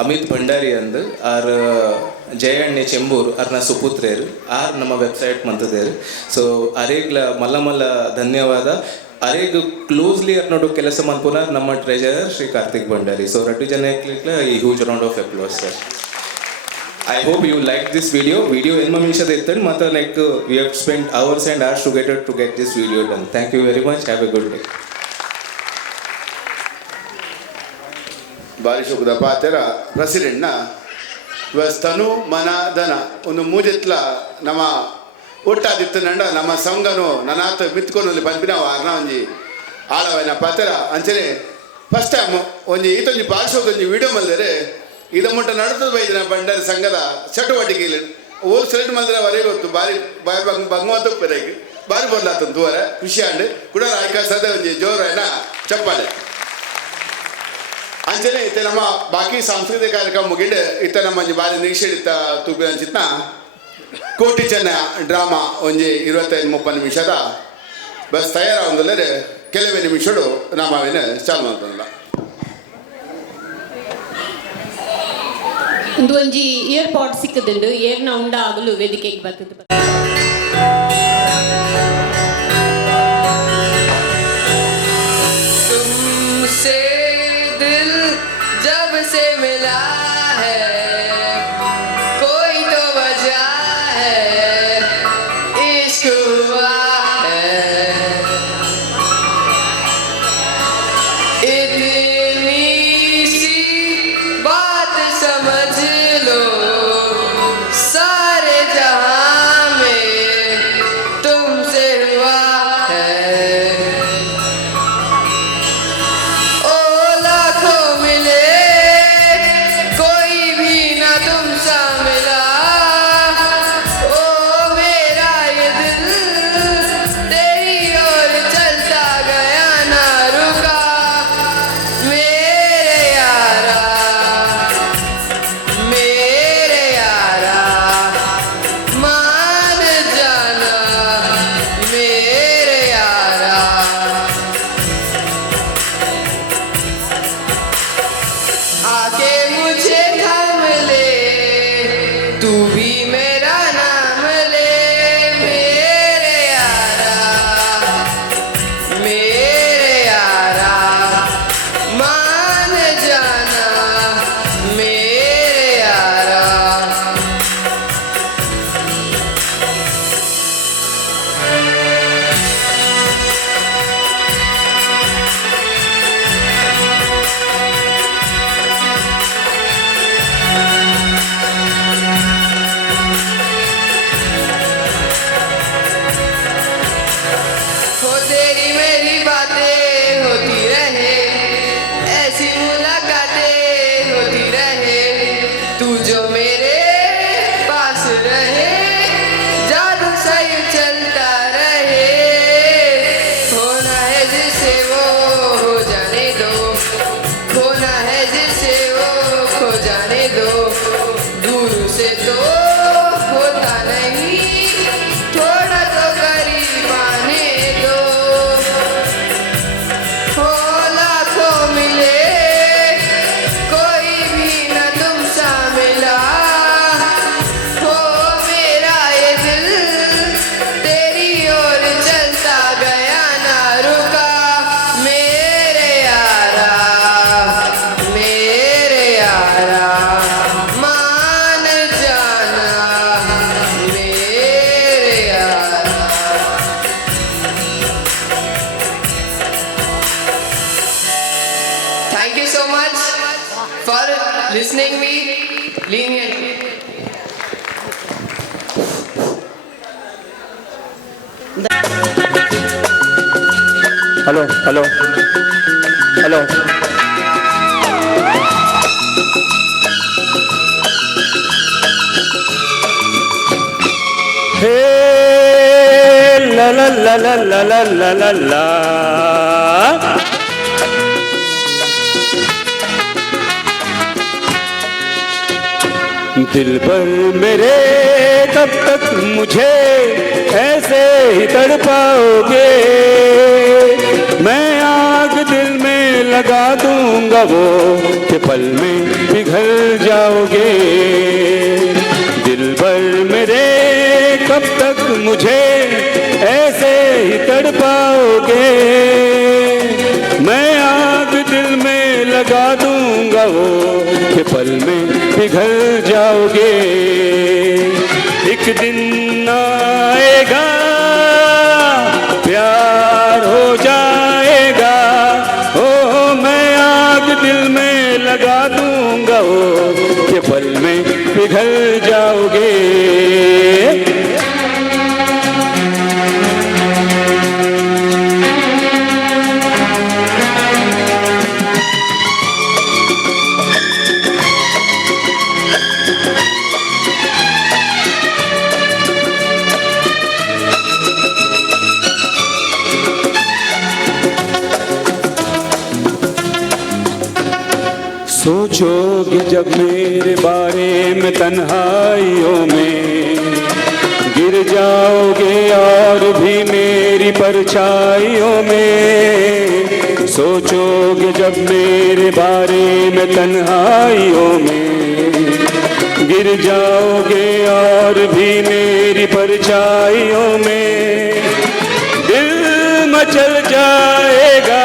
ಅಮಿತ್ ಭಂಡಾರಿ ಅಂದು R Jayanna ಚೆಂಬೂರು ಅರ್ನ ಸುಪುತ್ರೇರು R ನಮ್ಮ website ಮಂತದೇರು. So ಅರೇಗ್ಲ ಮಲ್ಲ ಮಲ್ಲ ಧನ್ಯವಾದ. ಅರೇಗ್ ಕ್ಲೋಸ್ಲಿ ಅರ್ನೋಡು ಕೆಲಸ ಮನ್ಪುನ ನಮ್ಮ ಟ್ರೆಜರರ್ ಶ್ರೀ ಕಾರ್ತಿಕ್ ಭಂಡಾರಿ. ಸೊ ರಡ್ಡು ಜನ ಈ huge round of applause sir. I hope you like this video. Video enma mishada ittadu mata like we have spent hours and hours together to get this video done. Thank you very much. Have a good day. ಬಾರಿ ಶುಭದ ಪಾತ್ರ ಪ್ರೆಸಿಡೆಂಟ್ನ ವಸ್ತನು ಮನ ಧನ ಒಂದು ಮೂಜೆತ್ಲ ನಮ್ಮ ಒಟ್ಟಾದಿತ್ತು ನಂಡ ನಮ್ಮ ಸಂಘನು ನನಾತ ಮಿತ್ಕೊಂಡು ಪಂಪಿನ ಅರ್ನ ಒಂಜಿ ಆಳವನ ಪಾತ್ರ ಅಂಚನೆ ಫಸ್ಟ್ ಟೈಮ್ ಒಂಜಿ ಈತೊಂಜಿ ಪಾರ್ಶ್ವದೊಂಜಿ ವಿಡಿಯೋ ಮಲ್ದರೆ ಇದ ಮುಟ್ಟ ನಡತದ ಬೈದಿನ ಭಂಡಾರಿ ಸಂಘದ ಚಟುವಟಿಕೆಯಲ್ಲಿ ಓಲ್ ಸೆಲೆಕ್ಟ್ ಮಲ್ದರವರೆಗೆ ಗೊತ್ತು ಬಾರಿ ಬಾರಿ ಭಗವಂತ ಉಪ್ಪರೈಗೆ ಬಾರಿ ಬರ್ಲಾತಂತ ತೂವರ ಖುಷಿ ಅಂಡ್ ಕೂಡ ಆಯ್ಕ ಸದ ಒಂಜಿ ಜೋರಾಯನ ಚಪ್ಪಾಳೆ ಅಂಚನೆ ಇತ್ತ ನಮ್ಮ ಬಾಕಿ ಸಾಂಸ್ಕೃತಿಕ ಕಾರ್ಯಕ್ರಮ ಮುಗಿಂಡೆ ಇತ್ತ ನಮ್ಮ ಬಾರಿ ನಿರೀಕ್ಷೆ ಇತ್ತ ತೂಪಿನ ಅಂಚಿತ್ನ ಕೋಟಿ ಚೆನ್ನ ಡ್ರಾಮಾ ಒಂಜಿ 25-30 ನಿಮಿಷದ ಬಸ್ ತಯಾರಾಗಂದರೆ ಕೆಲವೇ ನಿಮಿಷಡು ನಾವೇನು ಚಾಲು ಮಾಡ್ತಲ್ಲ. ಒಂದು ಒಂಜಿ ಇಯರ್ ಪಾಡ್ ಸಿಕ್ಕದುಂಡು ಏರ್ನ ಉಂಡ ಆಗಲು ವೇದಿಕೆಗೆ ಬರ್ತದೆ. तुमसे दिल जब से मिला है कोई तो वजह है इश्क हुआ है इतनी सी बात समझ लो सारे जहां में तुमसे हुआ है. ओ लाखों मिले कोई भी ना तुमसा मिला ओ मेरा ये दिल तेरी ओर चलता गया ना रुका मेरे यारा मान जाना मेरे यारा. आके मुझे थाम ले तू भी मेरा नाम ले मेरे यारा मान जाना मेरे यारा. हो तेरी मेरी बातें होती रहे ऐसी मुलाकातें होती रहे तू जो मेरे पास रहे जादू सही चलता रहे. होना है जिसे वो हो जाने दो खोना है जिसे वो खो जाने दो दूर से तो होता नहीं थोड़ा तो करीब आने दो. हो लाखों मिले कोई भी ना तुमसा मिला हो मेरा ये दिल तेरी ओर चलता गया ना रुका मेरे यारा मान जाना मेरे यारा. Thank you so much for listening me leniently. Hello hello hello hey ला ला ला ला ला ला ला ला ला दिल पर मेरे कब तक मुझे ऐसे ही तड़पाओगे मैं आग दिल में लगा दूंगा वो कि पल में पिघल जाओगे। दिल भर मेरे कब तक मुझे ऐसे ही तड़पाओगे। मैं आग दिल में लगा दूंगा वो कि पल में पिघल जाओगे। एक दिन आएगा प्यार हो जाएगा, ओ मैं आग दिल में लगा दूंगा वो कि पल में पिघल जाओगे। सोचोगे जब मेरे बारे में तन्हाइयों में, गिर जाओगे और भी मेरी परछाइयों में। सोचोगे जब मेरे बारे में तन्हाइयों में, गिर जाओगे और भी मेरी परछाइयों में। दिल मचल जाएगा,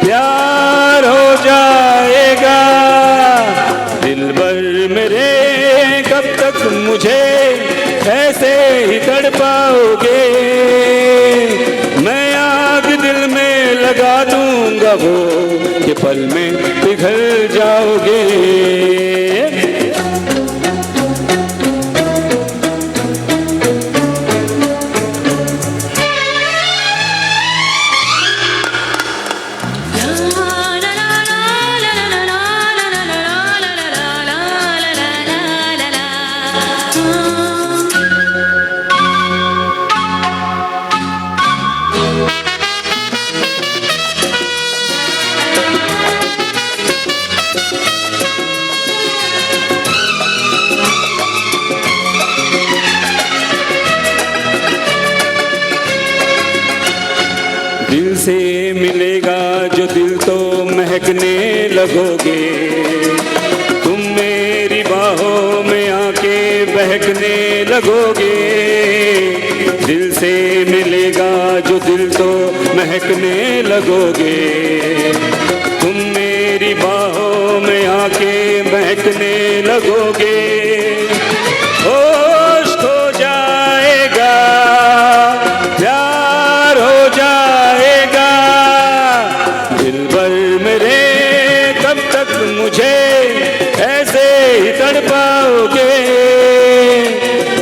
प्यार हो जाएगा। दिल भर मेरे कब तक मुझे ऐसे ही तड़पाओगे। मैं आग दिल में लगा दूंगा वो कि पल में पिघल जाओगे। दिल से मिलेगा जो दिल तो महकने लगोगे। तुम मेरी बाहों में आके बहकने लगोगे। दिल से मिलेगा जो दिल तो महकने लगोगे। तुम मेरी बाहों में आके बहकने लगोगे। होश खो जाएगा, प्यार हो जाएगा। दिल भर मेरे कब तक मुझे ऐसे ही तड़पाओगे।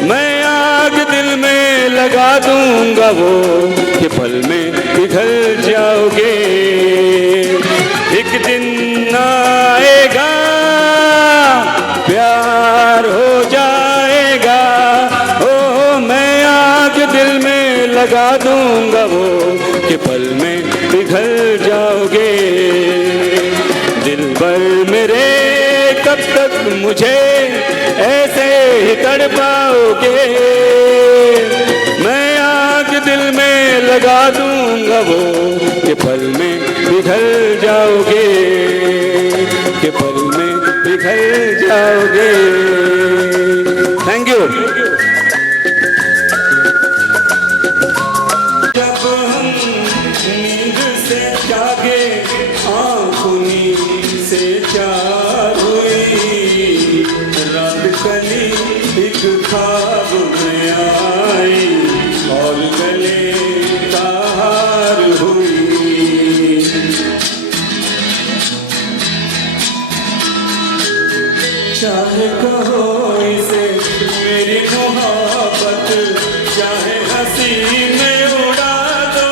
मैं आग दिल में लगा दूंगा वो कि पल में पिघल जाओगे। एक दिन आएगा प्यार हो जाएगा, ओ मैं आग दिल में लगा दूंगा वो कि पल में पिघल जाओगे। दिल भर मेरे कब तक मुझे ऐसे ही तड़पाओगे। मैं आग दिल में लगा दूंगा वो कि पल में पिघल जाओगे, कि पल में पिघल जाओगे। Thank you. जब हम नींद से जागे, आँखों नींद से चार हुई। रात कली एक ख्वाब में आई और गले का हार हुई। चाहे कहो इसे मेरी मोहब्बत, चाहे हंसी में उड़ा दो।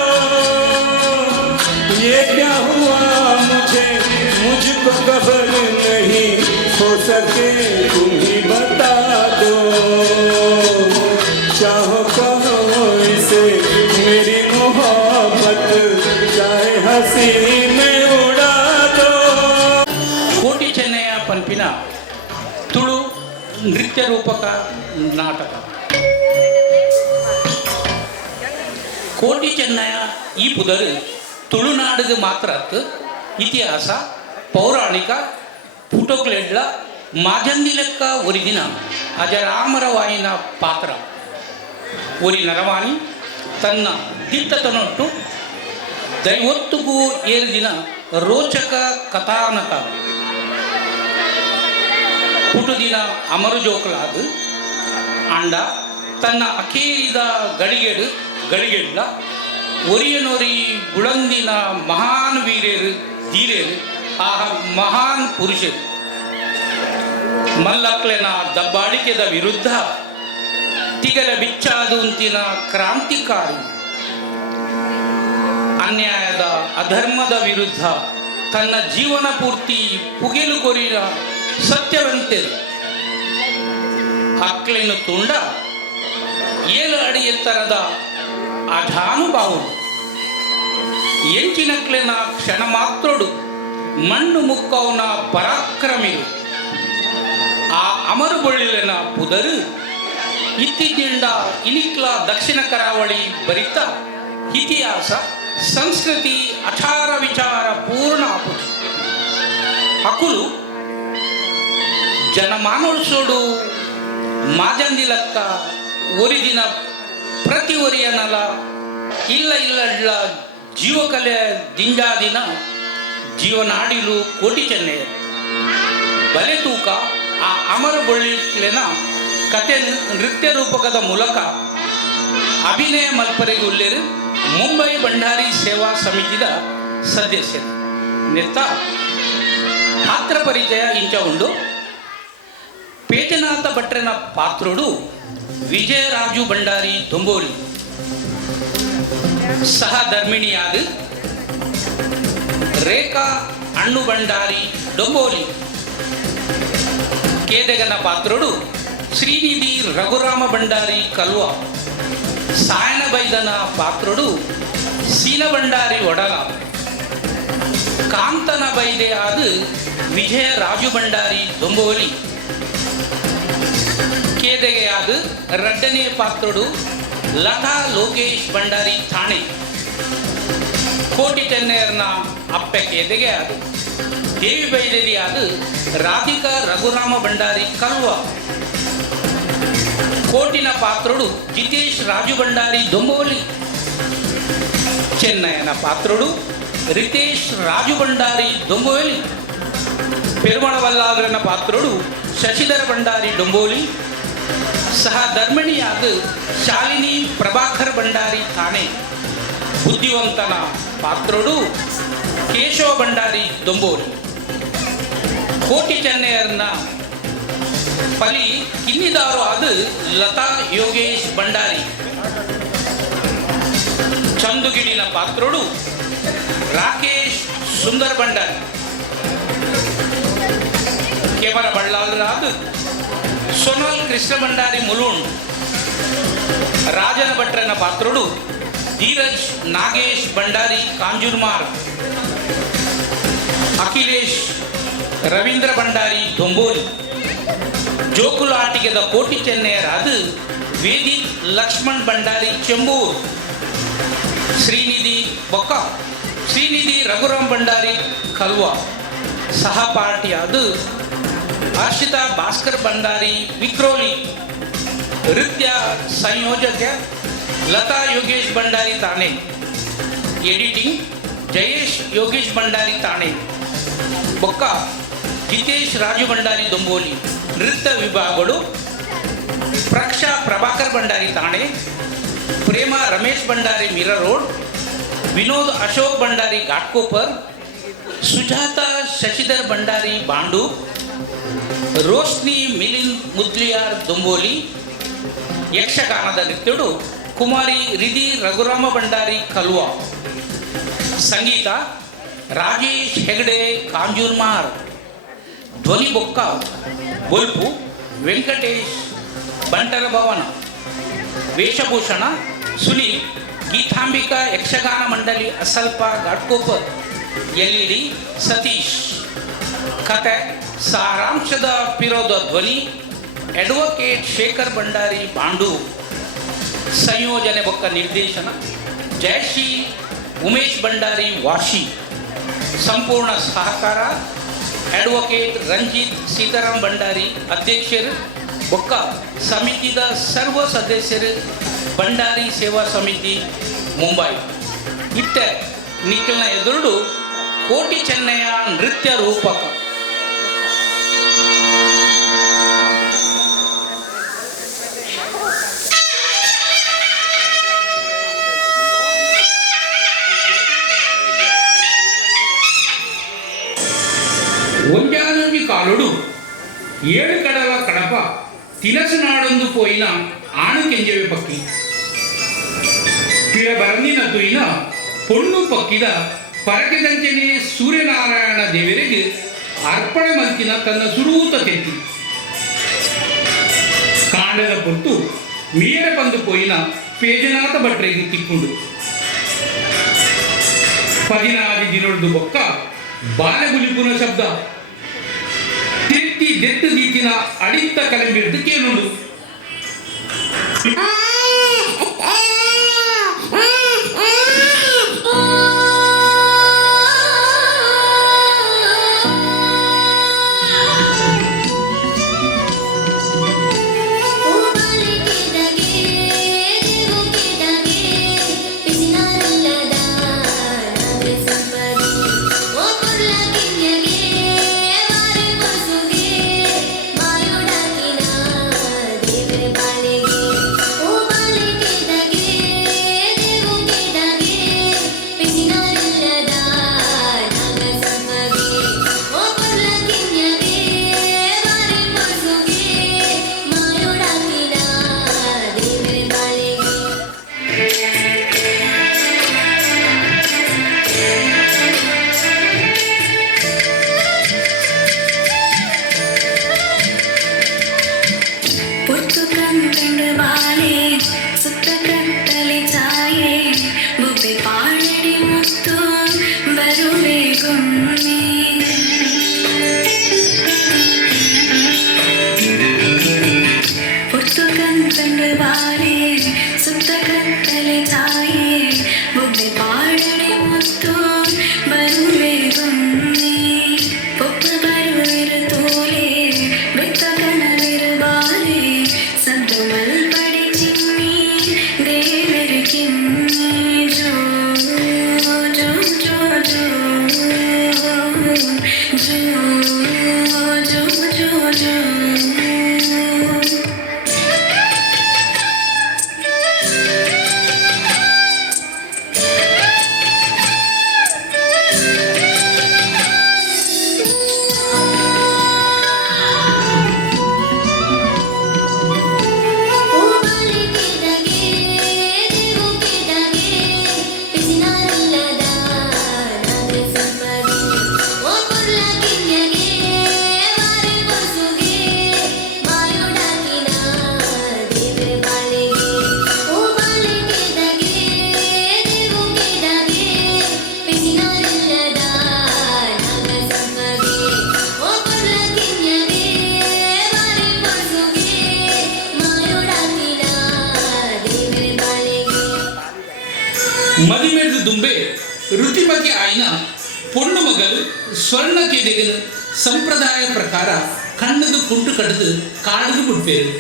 ये क्या हुआ मुझे, मुझको खबर नहीं, हो सके तुम ही बता दो। चाहो कहो इसे मेरी मोहब्बत, चाहे हंसी में उड़ा दो। ಕೋಟಿ ಚೆನ್ನಯ್ಯ ಪಂಪಿನ ತುಳು ನೃತ್ಯ ರೂಪಕ ನಾಟಕ. ಕೋಟಿ ಚೆನ್ನಯ್ಯ ಈ ಪುದರ್ ತುಳುನಾಡಿಗೆ ಮಾತ್ರ ಇತಿಹಾಸ ಪೌರಾಣಿಕ ಫೋಟೋಕ್ಲೆಡ್ಲ ಮಾಜಂದಿ ಲೆಕ್ಕ ಒರಿದಿನ ಅಜರಾಮರವಾಯಿನ ಪಾತ್ರ ಒರಿ ನರವಾಣಿ ತನ್ನ ದಿಟ್ಟತನೊಟ್ಟು ದೈವೊತ್ತುಗೂ ಏರಿದಿನ ರೋಚಕ ಕಥಾನಕ ಪುಟುದಿನ ಅಮರುಜೋಕಲಾದ ಅಂಡ ತನ್ನ ಅಖೇರಿದ ಗಳಿಗೆಡ್ಲ ಒರಿಯನೊರಿ ಬುಳಂದಿನ ಮಹಾನ್ ವೀರ್ಯರು ಧೀರ್ಯರು ಆ ಮಹಾನ್ ಪುರುಷರು ಮಲ್ಲಕ್ಲೆನ ದಬ್ಬಾಳಿಕೆದ ವಿರುದ್ಧ ತಿಗಲ ಬಿಚ್ಚಾದುಂತಿನ ಕ್ರಾಂತಿಕಾರಿ ಅನ್ಯಾಯದ ಅಧರ್ಮದ ವಿರುದ್ಧ ತನ್ನ ಜೀವನ ಪೂರ್ತಿ ಪುಗೆಲು ಕೊರಿದ ಸತ್ಯವಂತೆರು ಅಕ್ಲೆನು ತುಂಡ 7 ಅಡಿ ಎತ್ತರದ ಅಜಾನುಭಾವುಡು ಎಂಚಿನಕ್ಲೆನ ಕ್ಷಣ ಮಾತ್ರೊಡು ಮಣ್ಣು ಮುಕ್ಕವನ ಪರಾಕ್ರಮಿರು ಆ ಅಮರುಬೊಳ್ಳಿಲೆನ ಪುದರು ಇತ್ತಿದ್ದಿಂದ ಇನಿಕ್ಲ ದಕ್ಷಿಣ ಕರಾವಳಿ ಬರಿತ ಇತಿಹಾಸ ಸಂಸ್ಕೃತಿ ಆಚಾರ ವಿಚಾರ ಪೂರ್ಣ ಆಪುದು ಹಕ್ಕುಲು ಜನಮಾನೋಳ್ಸೋಡು ಮಾಜಂದಿ ಲಕ್ಕ ಒರಿದಿನ ಪ್ರತಿ ಒರಿಯನಲ ಇಲ್ಲ ಜೀವಕಲೆ ದಿಂಜಾದಿನ ಜೀವನಾಡಿಲು ಕೋಟಿ ಚೆನ್ನೈ ಬಲೆ ತೂಕ ಆ ಅಮರ ಬೊಳ್ಳಿನ ಕತೆ ನೃತ್ಯ ರೂಪಕದ ಮೂಲಕ ಅಭಿನಯ ಮಲ್ಪರೆಗೆ ಉಲ್ಲೇರು ಮುಂಬೈ ಭಂಡಾರಿ ಸೇವಾ ಸಮಿತಿದ ಸದಸ್ಯರು ನೆತ್ತ ಪಾತ್ರ ಪರಿಚಯ ಇಂಚ ಉಂಡು ಪೇಜನಾಥ ಭಟ್ರನ ಪಾತ್ರೋಡು ವಿಜಯರಾಜು ಭಂಡಾರಿ ದೊಂಬೋಲಿ ಸಹ ಧರ್ಮಿಣಿಯಾದ ರೇಖಾ ಅಣ್ಣು ಭಂಡಾರಿ ಡೊಂಬೋಲಿ ಕೇದಗನ ಪಾತ್ರೋಡು ಶ್ರೀನಿಧಿ ರಘುರಾಮ ಭಂಡಾರಿ ಕಲ್ವ ಸಾಯನ ಬೈದನ ಪಾತ್ರೋಡು ಸೀನ ಭಂಡಾರಿ ಒಡಲ ಕಾಂತನ ಬೈದೆ ಆದ ವಿಜಯ ರಾಜು ಭಂಡಾರಿ ದೊಂಬೋಲಿ ಕೇದೆಗೆಯಾದ ರಡ್ಡನೇ ಪಾತ್ರೋಡು ಲತಾ ಲೋಕೇಶ್ ಭಂಡಾರಿ ಥಾಣೆ ಕೋಟಿ ಚೆನ್ನೈರ್ನ ಅಪ್ಪೆ ಕೇದೆಗೆ ಆದ ದೇವಿ ಬೈದೇದಿ ಆದ ರಾಧಿಕಾ ರಘುರಾಮ ಭಂಡಾರಿ ಕಲ್ವ ಕೋಟಿನ ಪಾತ್ರೋಡು ಜಿತೇಶ್ ರಾಜು ಭಂಡಾರಿ ದೊಂಬೋಲಿ ಚೆನ್ನೈನ ಪಾತ್ರೋಡು ರಿತೇಶ್ ರಾಜು ಭಂಡಾರಿ ದೊಂಬೋಲಿ ಪೆರುಮಳವಲ್ಲಾದ್ರನ ಪಾತ್ರೋಡು ಶಶಿಧರ ಭಂಡಾರಿ ಡೊಂಬೋಲಿ ಸಹ ಧರ್ಮಿಣಿಯಾದ ಶಾಲಿನಿ ಪ್ರಭಾಕರ್ ಭಂಡಾರಿ ಥಾಣೆ ಬುದ್ಧಿವಂತನ ಪಾತ್ರೋಡು ಕೇಶವ ಭಂಡಾರಿ ದೊಂಬೋಲಿ ಕೋಟಿ ಚೆನ್ನೈಯರ್ನ ಪಲಿ ಕಿನ್ನಿದಾರು ಆದ ಲತಾ ಯೋಗೇಶ್ ಭಂಡಾರಿ ಚಂದುಗಿಡಿನ ಪಾತ್ರೋಡು ರಾಕೇಶ್ ಸುಂದರ್ ಭಂಡಾರಿ ಕೇವಲ ಬಳ್ಳಾಲರಾದ ಸೋನಲ್ ಕೃಷ್ಣ ಭಂಡಾರಿ ಮುಲುಂಡ್ ರಾಜನ ಭಟ್ರನ ಪಾತ್ರೋಡು ಧೀರಜ್ ನಾಗೇಶ್ ಭಂಡಾರಿ ಕಾಂಜೂರ್ಮಾರ್ ಅಖಿಲೇಶ್ ರವೀಂದ್ರ ಭಂಡಾರಿ ದೊಂಬೋಲಿ ಜೋಕುಲ ಆಟಿಕೆದ ಕೋಟಿ ಚೆನ್ನೈಯರಾದ ವೇದಿಕ್ ಲಕ್ಷ್ಮಣ್ ಭಂಡಾರಿ ಚೆಂಬೂರ್ ಶ್ರೀನಿಧಿ ರಘುರಾಮ್ ಭಂಡಾರಿ ಕಲ್ವ ಸಹಪಾಠಿಯಾದ ಹರ್ಷಿತಾ ಭಾಸ್ಕರ್ ಭಂಡಾರಿ ವಿಕ್ರೋಲಿ ನೃತ್ಯ ಸಂಯೋಜಕ ಲತಾ ಯೋಗೇಶ್ ಭಂಡಾರಿ ತಾಣೆ ಎಡಿಟಿಂಗ್ ಜಯೇಶ್ ಯೋಗೇಶ್ ಭಂಡಾರಿ ತಾಣೆ ಬೊಕ್ಕ ಜಿತೇಶ್ ರಾಜು ಭಂಡಾರಿ ದೊಂಬೋಲಿ ನೃತ್ಯ ವಿಭಾಗಗಳು ಪ್ರಕ್ಷಾ ಪ್ರಭಾಕರ್ ಭಂಡಾರಿ ತಾಣೆ ಪ್ರೇಮ ರಮೇಶ್ ಭಂಡಾರಿ ಮಿರಾ ರೋಡ್ ವಿನೋದ್ ಅಶೋಕ್ ಭಂಡಾರಿ ಘಾಟ್ಕೋಪರ್ ಸುಜಾತ ಶಶಿಧರ್ ಭಂಡಾರಿ ಬಾಂಡು ರೋಶ್ನಿ ಮಿಲಿಂದ್ ಮುದ್ಲಿಯಾರ್ ದೊಂಬೋಲಿ ಯಕ್ಷಗಾನದ ನೃತ್ಯಡು ಕುಮಾರಿ ರಿಧಿ ರಘುರಾಮ ಭಂಡಾರಿ ಕಲ್ವ ಸಂಗೀತ ರಾಜೇಶ್ ಹೆಗಡೆ ಕಾಂಜೂರ್ಮಾರ್ ಧ್ವನಿ ಬೊಕ್ಕ ಬೊಲ್ಪು ವೆಂಕಟೇಶ್ ಬಂಟರ ಭವನ ವೇಷಭೂಷಣ ಸುನೀಲ್ ಗೀತಾಂಬಿಕಾ ಯಕ್ಷಗಾನ ಮಂಡಳಿ ಅಸಲ್ಪ ಘಾಟ್ಕೋಪರ್ LED ಸತೀಶ್ ಕತೆ ಸಾರಾಂಶದ ಪಿರೋದ ಧ್ವನಿ ಅಡ್ವೊಕೇಟ್ ಶೇಖರ್ ಭಂಡಾರಿ ಬಾಂಡು ಸಂಯೋಜನೆ ಬೊಕ್ಕ ನಿರ್ದೇಶನ ಜಯಶ್ರೀ ಉಮೇಶ್ ಭಂಡಾರಿ ವಾಶಿ ಸಂಪೂರ್ಣ ಸಹಕಾರ ಅಡ್ವೊಕೇಟ್ ರಂಜಿತ್ ಸೀತಾರಾಮ್ ಭಂಡಾರಿ ಅಧ್ಯಕ್ಷರು ಬೊಕ್ಕ ಸಮಿತಿದ ಸರ್ವ ಸದಸ್ಯರು ಭಂಡಾರಿ ಸೇವಾ ಸಮಿತಿ ಮುಂಬೈ ಇತ್ತ ನಿಖಿಲ್ನ ಎದುರು ಕೋಟಿ ಚೆನ್ನಯ್ಯ ನೃತ್ಯ ರೂಪಕ ಒಂಜಾನೊಂಜಿ ಕಾಲುಡು ಏಳು ಕಡಲ ಕಡಪ ತಿಲಸು ನಾಡೊಂದು ಪೋಯಿನ ಆಣು ಕೆಂಜವೆ ಪಕ್ಕಿ ಪಿರ ಬರಂದಿನ ತುಯಿನ ಪೊಣ್ಣು ಪಕ್ಕಿದ ಪರಕೆದಂಚನೆ ಸೂರ್ಯನಾರಾಯಣ ದೇವರಿಗೆ ಅರ್ಪಣೆ ಮಲ್ತಿನ ತನ್ನ ಸುಡೂತ ತೆತ್ತಿ ಕಾಂಡದ ಪೊತ್ತು ಮೀರ ಬಂದು ಪೋಯಿನ ಪೇಜನಾಥ ಭಟ್ರಿಗೆ ತಿಕ್ಕುಂಡು 16 ದಿನೊಡ್ದು ಬೊಕ್ಕ ಬಾಲೆಗುಲಿಪುನ ಶಬ್ದ ತಿರುತ್ತಿ ದೆತ್ತು ದೀತಿನ ಅಡಿತ್ತ ಕಲಂಬಿಡ್ದು ಕೇಳುಂಡು ಮದಿಮೆದು ದುಂಬೆ ಋತಿಮತಿ ಆಯ್ನ ಪೊಣ್ಣು ಮಗಲು ಸ್ವರ್ಣ ಕೆದೆಗಲು ಸಂಪ್ರದಾಯ ಪ್ರಕಾರ ಕಣ್ಣದು ಕುಂಟು ಕಡ್ದು ಕಾಡಿದು ಬಿಡ್ಪೇರು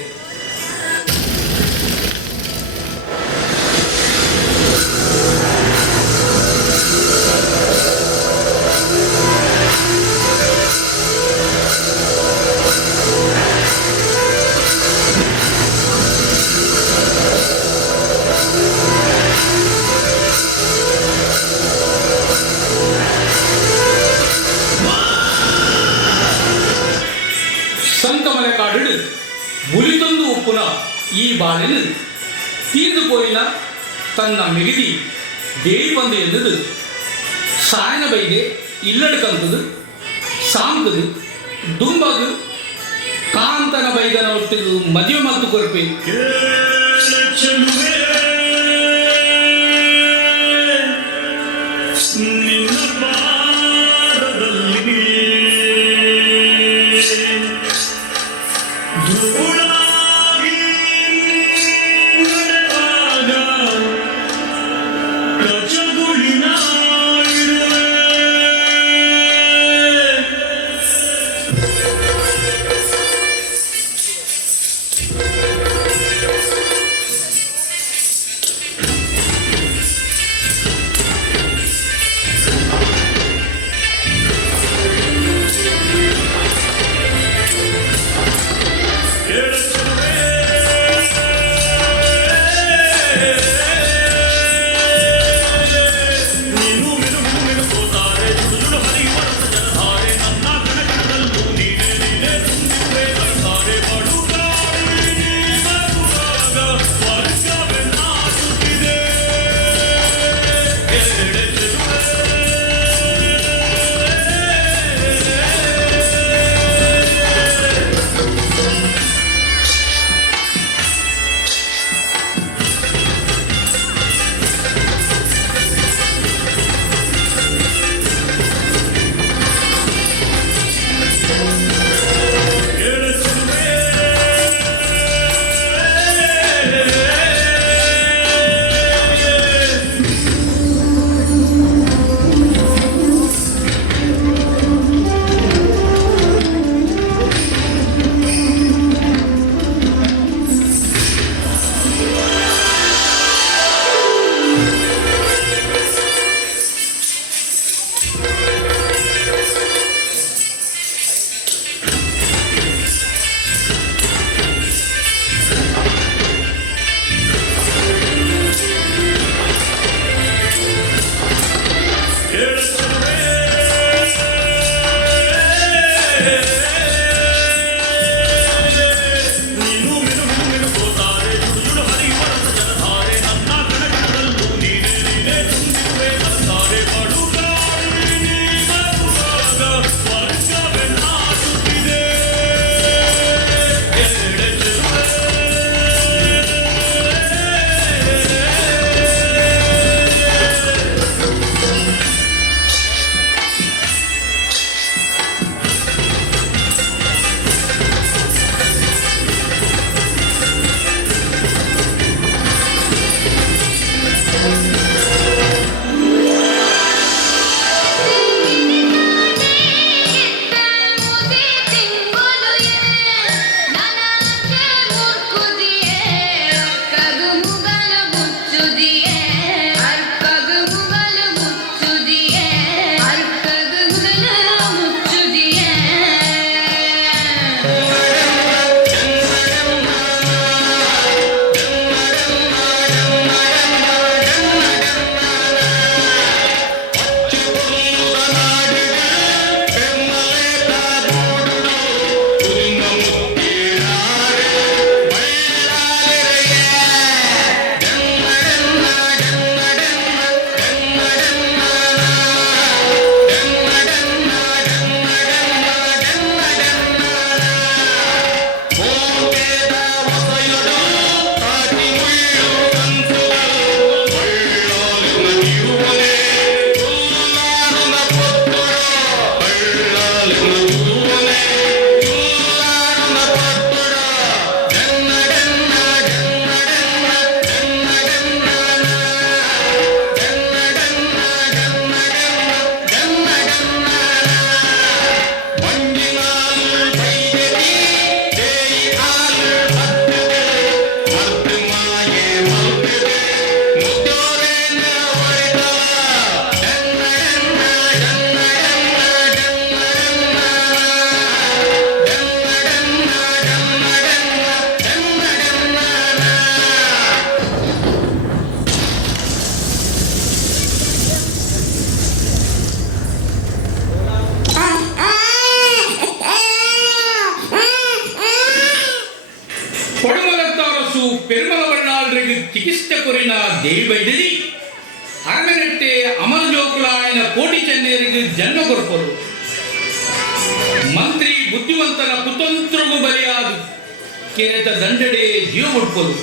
ಸಂಕಮಲ ಕಾಡು ಮುಲಿತೊಂದು ಉಪ್ಪುನ ಈ ಬಾಳೆನು ತೀರ್ದು ಪೋಯಿನ ತನ್ನ ಮಿಗಿದಿ ದೇವಿ ಬಂದು ಎಂದದು ಸಾಯನ ಬೈದೆ ಇಲ್ಲಡು ಕಂತದು ಸಾಂಕದು ದುಂಬದು ಕಾಂತನ ಬೈದನ ಒಟ್ಟಿಗೆ ಮದುವೆ ಮತ್ತು ಕೊರಪೆ ಚಿಕಿತ್ಸೆ ಕೊರಿನ ದೇವಿ ಬೈದಲಿ ಅರಮೆನಟ್ಟೆ ಅಮರ ಜೋಕುಲಾಯನ ಕೋಟಿ ಚೆನ್ನೇರಿಗೆ ಜನ್ಮ ಕೊರ್ಪರು ಮಂತ್ರಿ ಬುದ್ಧಿವಂತನ ಕುತಂತ್ರಗೂ ಬಲಿಯಾದ ಕೆರೆತ ದಂಡಡೆ ಜೀವ ಮುಟ್ಪರು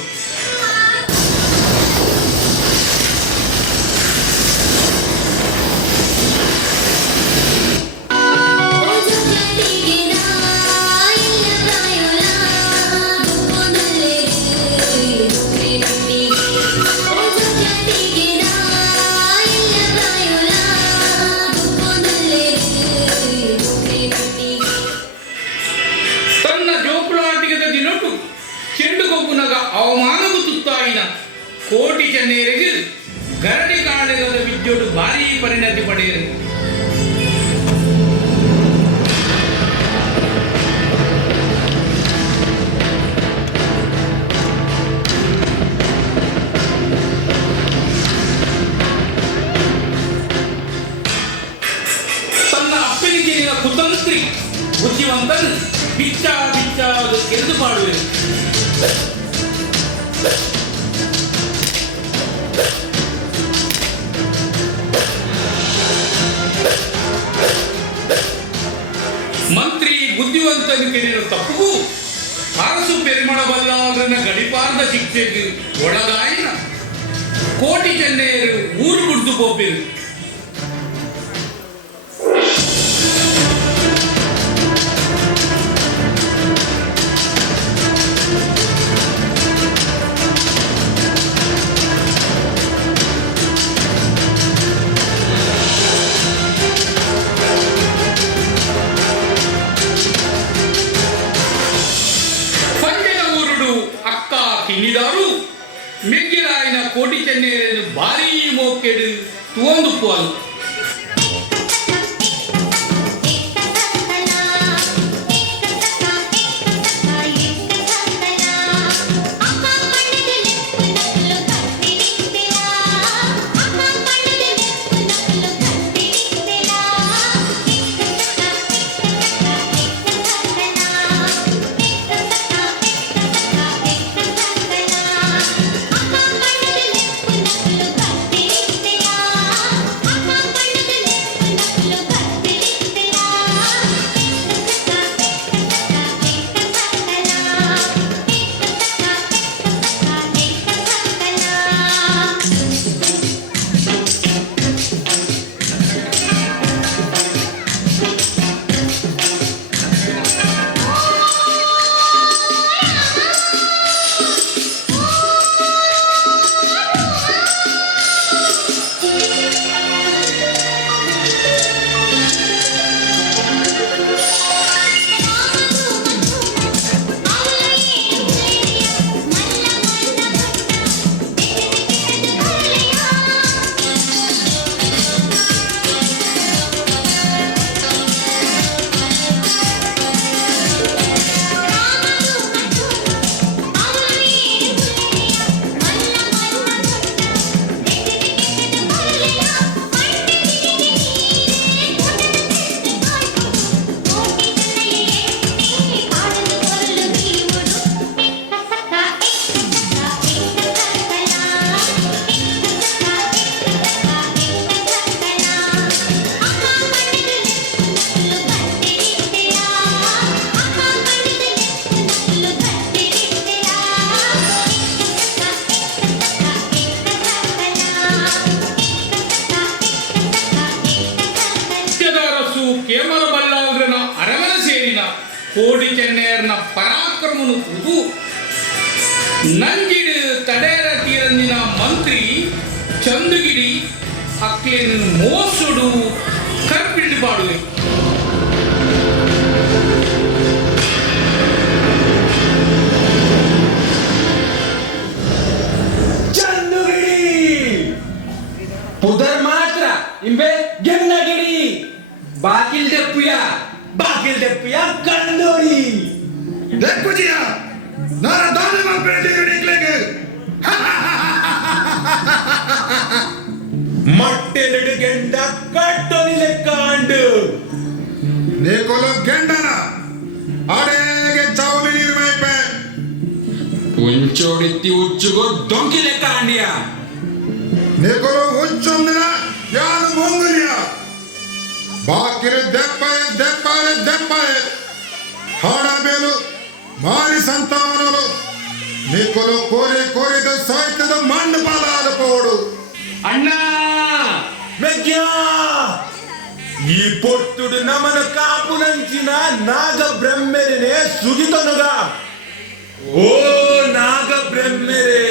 ಅವಮಾನಗೂ ತುತ್ತಾಯಿನ ಕೋಟಿ ಚೆನ್ನೇರಿಗೆ ಗರಡಿ ಕಾಳೆಗದ ವಿದ್ಯುತ್ ಭಾರೀ ಪರಿಣತಿ ಪಡೆಯಿರಿ ತನ್ನ ಅಪ್ಪನಿಗೆ ಕುತಂತ್ರಿ ಬುದ್ಧಿವಂತನು ಬಿಚ್ಚಾದು ಕೆರೆದು ಮಾಡುವೆ ಮಂತ್ರಿ ಬುದ್ಧಿವಂತನಿಗೆ ತಪ್ಪು ಅರಸು ಪೆರುಮಳಬಲ್ಲಾರನ ಗಡಿಪಾರ್ದ ಶಿಕ್ಷೆಗೆ ಒಳಗಾಯಿನ ಕೋಟಿ ಚೆನ್ನೆಯರು ಊರು ಬಿಡ್ದು ಪೋಪಿರು ತಿನ್ನಿದಾರು ಮಿಗ್ಗಿರಾಯಿನ ಕೋಟಿ ಚೆನ್ನೆಯನ್ನು ಭಾರೀ ಮೋಕೆಡು ತುವಂದು ಪೋಲು ಕೋಟಿ ಚೆನ್ನೆಯರ್ನ ಪರಾಕ್ರಮನು ಕುದು ನಂಜಿಡು ತಡೆಯರ ತೀರಂದಿನ ಮಂತ್ರಿ ಚಂದುಗಿರಿ ಅಕ್ಲೇನು ಮೋಸುಡು ಕರ್ಪಿಟ್ಟು ಪಾಡುವೆ ಚಂದುಗಿರಿ ಪುದರ್ ಮಾತ್ರ ಇಂಬೆ ಗೆನ್ನಗಿರಿ ಬಾಕಿಲ್ ದೆಪ್ಪುಯ ಕಂದೋಡಿ ದೆಪ್ಪುಜಿಯ ನಾರ ದಾನೆ ಮಾಡ್ಬೇಡಿ ನಿಕ್ಲೆಗೆ ಮಟ್ಟೆಲೆಡು ಗೆಂಡ ಕಟ್ಟೊನಿಲೆ ಕಾಂಡು ನೇಕೊಲ ಗೆಂಡನ ಆಡೆಗೆ ಚೌಲಿ ನಿರ್ಮೈಪೆ ಕೊಂಚ ಉಚ್ಚೋಡಿತ್ತಿ ಉಚ್ಚುಗೋ ಡೊಂಕಿ ಲೆಕ್ಕ ಅಂಡಿಯ ನಿಕುಲು ಹುಚ್ಚೊಂದಿನ ಯಾನು ಮೊಂಗುಲಿಯ ಬಾಕಿರು ದೆಪ್ಪಾಯ ದೆಪ್ಪಾಯ ದೆಪ್ಪಾಯ ಹಾಡಬೇಲು ಮಾರಿ ಸಂತಾನರು ನಿಕುಲು ಕೋರಿ ಕೋರಿದ ಸಾಹಿತ್ಯದ ಮಂಡಪಾಲಾದ ಪೋಡು ಅಣ್ಣ ಮೆಗ್ಗ್ಯಾ ಈ ಪೊಟ್ಟುಡು ನಮನ ಕಾಪುನಂಚಿನ ನಾಗ ಬ್ರಹ್ಮೆರೆ ಸುಗಿತನುಗ ಓ ನಾಗ ಬ್ರಹ್ಮೆರೆ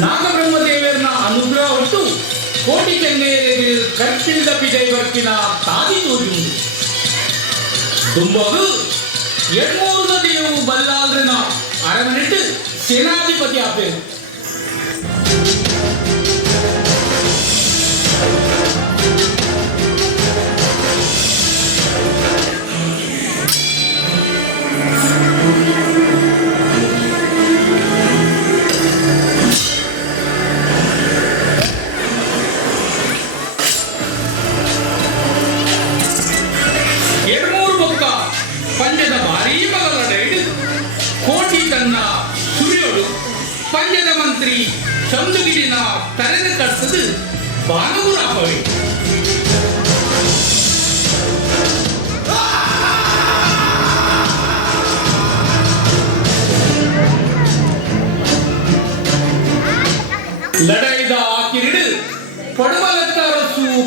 ನಾಗಬ್ರಹ್ಮದೇವರನ ಅನುಗ್ರಹ ಹೊತ್ತು ಕೋಟಿ ಚೆನ್ನೈಯಲ್ಲಿ ಕರ್ತಿಲ್ದ ಪಿಜೈ ವರ್ಕಿನ ತಾದಿ ತೋಜುಂಡು ದುಂಬದು ಎಡ್ಮೂರ್ನ ದೇವು ಬಲ್ಲಾಲ್ರನ ಅರಮನೆಟ್ಟು ಸೇನಾಧಿಪತಿ ಆಪೇರು ಪಂದ್ಯದ ಭಾರೀ ಮಗಳ ರೈಡ್ ಕೋಟಿ ತನ್ನ ಸುರಿಯೋಡು ಪಂದ್ಯದ ಮಂತ್ರಿ ಚಂದುಗಿರಿನ ತಲೆದ ಕಟ್ಸದು ಬಾನಗುರಾಪವೇ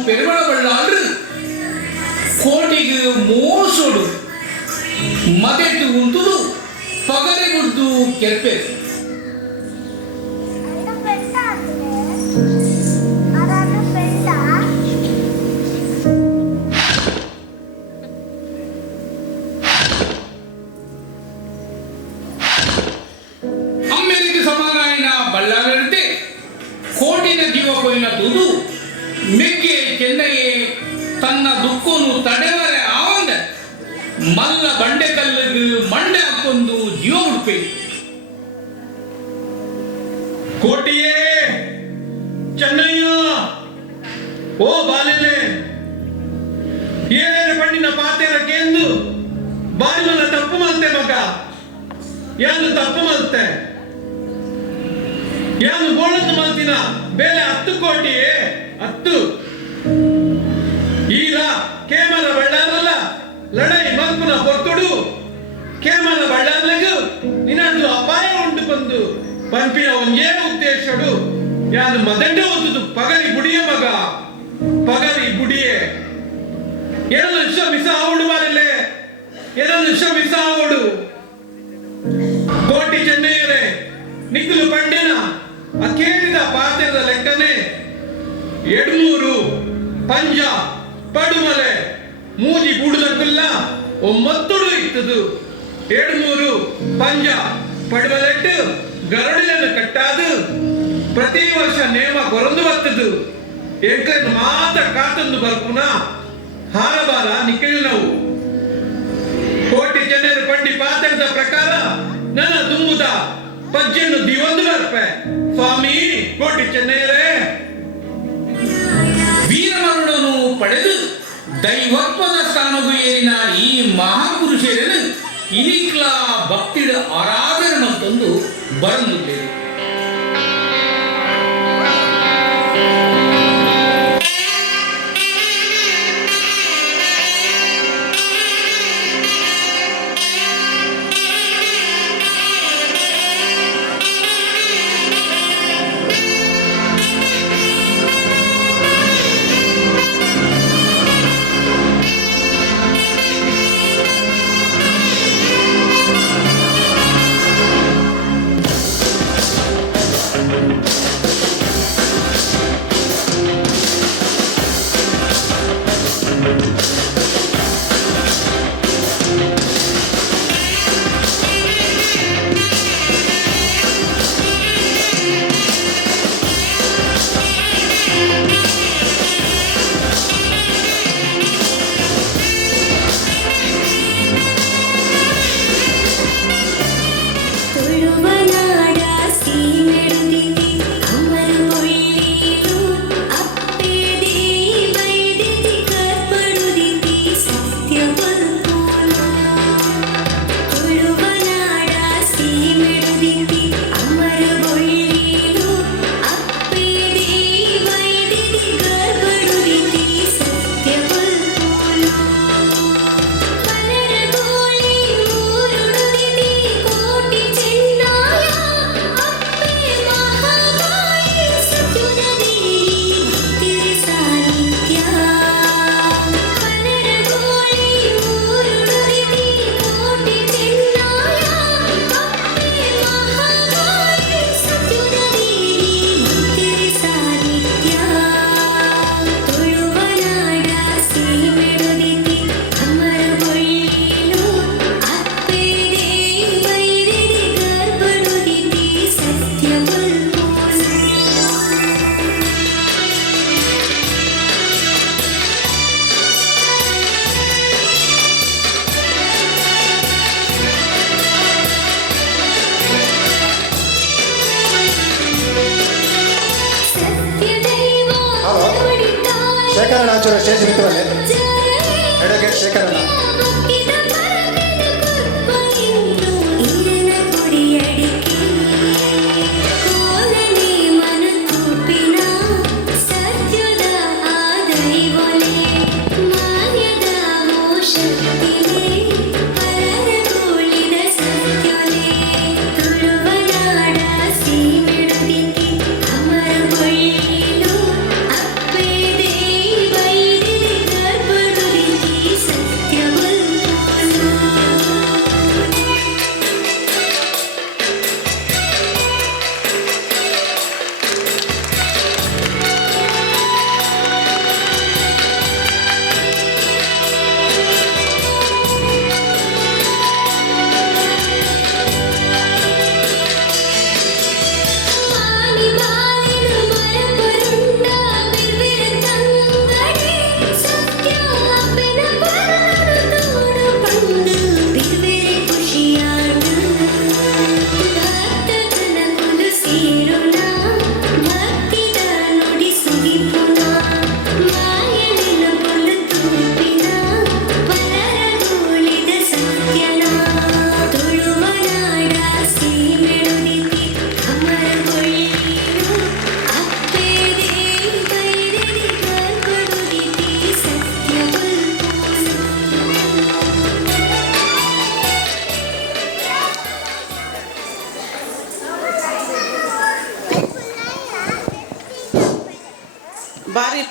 ಪೆರುವಳವಳ್ಳಾಂಡ್ರು ಕೋಟಿಗೆ ಮೋಸೋಡು ಮದೆಟ್ಟು ಉಂಟುದು ಪಗಡೆ ಗುಡ್ದು ಕೆರ್ಪೆ ಅಮ್ಮೆರಿಗೆ ಸಮಾನಾಯನ ಬಳ್ಳಾಗಂತೆ ಕೋಟಿನ ಜೀವ ಕೊಯ್ನ ತುದು ಮೆಗ್ಗೆ ಚೆನ್ನೈಯೇ ತನ್ನ ದುಃಖನು ತಡೆವರೆ ಆವಂದ ಮಲ್ಲ ಬಂಡೆ ಕಲ್ಲಿಗೆ ಮಂಡೆ ಹಾಕೊಂದು ಜೀವ ಉಡುಪೆ ಕೋಟಿಯೇ ಚೆನ್ನಯ್ಯ ಓ ಬಾಲೆಲೆ ಏನೇನು ಪಣ್ಣಿನ ಪಾತೆರ ಕೇಂದು ಬಾರಿಮನ ತಪ್ಪು ಮಲ್ತೆ ಮಗ ಯಾನು ತಪ್ಪು ಮಲ್ತೆ ಯಾನು ಗೋಳದ್ದು ಮಲ್ತಿನ ಬೇಲೆ 10 ಕೋಟಿಯೇ 10 ಈಗ ಕೇಮನ ಬಳ್ಳಾರಲ್ಲ ಲಡೈ ಮಲ್ಪುನ ಪೊರ್ತುಡು ಕೇಮನ ಬಳ್ಳಾರ್ಲೆಗು ನಿನ್ನದು ಅಪಾಯ ಉಂಟು ಬಂದು ಪಂಪಿನ ಒಂದೇ ಉದ್ದೇಶಡು ಯಾನು ಮದಂಡೆ ಓದುದು ಪಗರಿ ಬುಡಿಯ ಮಗ ಪಗರಿ ಬುಡಿಯೇ ಏನೊಂದು ವಿಷ ಮಿಸ ಆವಡು ಮಾರಲ್ಲೇ ಏನೊಂದು ವಿಷ ಮಿಸ ಆವಡು ಕೋಟಿ ಚೆನ್ನೈಯರೇ ನಿಕ್ಕಲು ಪಂಡಿನ ಅಕೇರಿದ ಪಾತ್ರದ ಲೆಕ್ಕನೆ 200 ಪಂಜ ಪಡುಮಲೆ ಮೂಜಿ ಬುಡುದಕ್ಕಲ್ಲ ಒಮ್ಮತ್ತುಡು ಇತ್ತದು 200 ಪಂಜ ಪಡುಮಲೆಟ್ಟು ಗರಡಿಲನ್ನು ಕಟ್ಟಾದು ಪ್ರತಿ ವರ್ಷ ನೇಮ ಕೊರಂದು ಬರ್ತದು ಏಕನ್ನು ಮಾತ್ರ ಕಾತಂದು ಬರ್ಪುನ ಹಾರಬಾರ ನಿಕ್ಕಲು ನಾವು ಕೋಟಿ ಜನರು ಪಂಡಿ ಪಾತ್ರದ ಪ್ರಕಾರ ನನ್ನ ತುಂಬುದ ಪಜ್ಜನ್ನು ದಿವಂದು ಬರ್ಪೆ ಸ್ವಾಮಿ ಕೋಟಿ ಚೆನ್ನೈಯರೇ ವೀರಮರುಡನು ಪಡೆದು ದೈವತ್ವದ ಸ್ಥಾನಗೂ ಏರಿನ ಈ ಮಹಾಪುರುಷರನ್ನು ಇನಿಕ್ಲ ಭಕ್ತಿಡ ಆರಾಧನೆ ಮತ್ತೊಂದು ಬರಂದಿದ್ದೇವೆ ಶೇಖರಣ್ಣ ಒಂಚೂರು ಸ್ಟೇಜ್ ನಿಂತವಲ್ಲಿ ಅಡ್ವೊಕೇಟ್ ಶೇಖರಣ್ಣ. ಅಮರ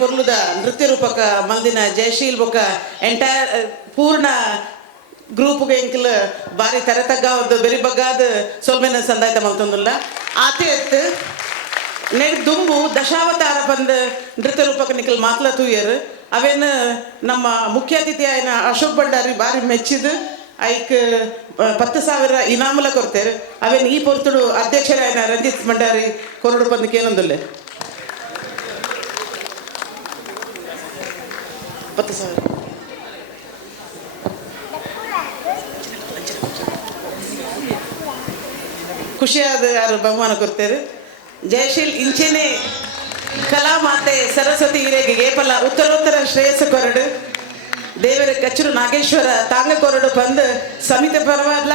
ಪೊರ್ಲುದ ನೃತ್ಯ ರೂಪಕ ಮಲ್ದಿನ ಜಯಶೀಲ್ ಬೊಕ ಎಂಟೈರ್ ಪೂರ್ಣ ಗ್ರೂಪ್ಗೆ ಎಂಕಲ್ ಬಾರಿ ತರತಗ್ಗ ಒಂದು ಬೆರಿ ಬಗ್ಗಾದ ಸೊಲ್ಮೆನ ಸಂದಾಯ್ತ ಮಲ್ತೊಂದುಲ್ಲ ಆತೆ ಎತ್ತು ನೆಡ್ ದುಂಬು ದಶಾವತಾರ ಬಂದ ನೃತ್ಯ ರೂಪಕ ನಿಖಲ್ ಮಾತ್ಲ ತೂಯರ್ ಅವೇನು ನಮ್ಮ ಮುಖ್ಯ ಅತಿಥಿ ಆಯ್ನ ಅಶೋಕ್ ಭಂಡಾರಿ ಬಾರಿ ಮೆಚ್ಚಿದು ಐಕ್ 10,000 ಇನಾಮುಲ ಕೊಡ್ತೇವೆ ಅವೇನು ಈ ಪೊರ್ತುಡು ಅಧ್ಯಕ್ಷರಾಯನ ರಂಜಿತ್ ಭಂಡಾರಿ ಕೊರಡು ಬಂದಕ್ಕೆ ಏನೊಂದುಲ್ಲೆ 10,000 ಖುಷಿಯಾದ ಯಾರು ಬಹುಮಾನ ಕೊಡ್ತೇವೆ ಜಯಶೀಲ್ ಇಂಚೆನೆ ಕಲಾ ಮಾತೆ ಸರಸ್ವತಿ ಹಿರೇಗೆ ಏಪಲ ಉತ್ತರೋತ್ತರ ಶ್ರೇಯಸ್ಸು ಕೊರಡು ದೇವರ ಕಚ್ಚರು ನಾಗೇಶ್ವರ ತಾಂಗ ಕೊರಡು ಬಂದು ಸಮಿತಿ ಪರವಾದ್ಲ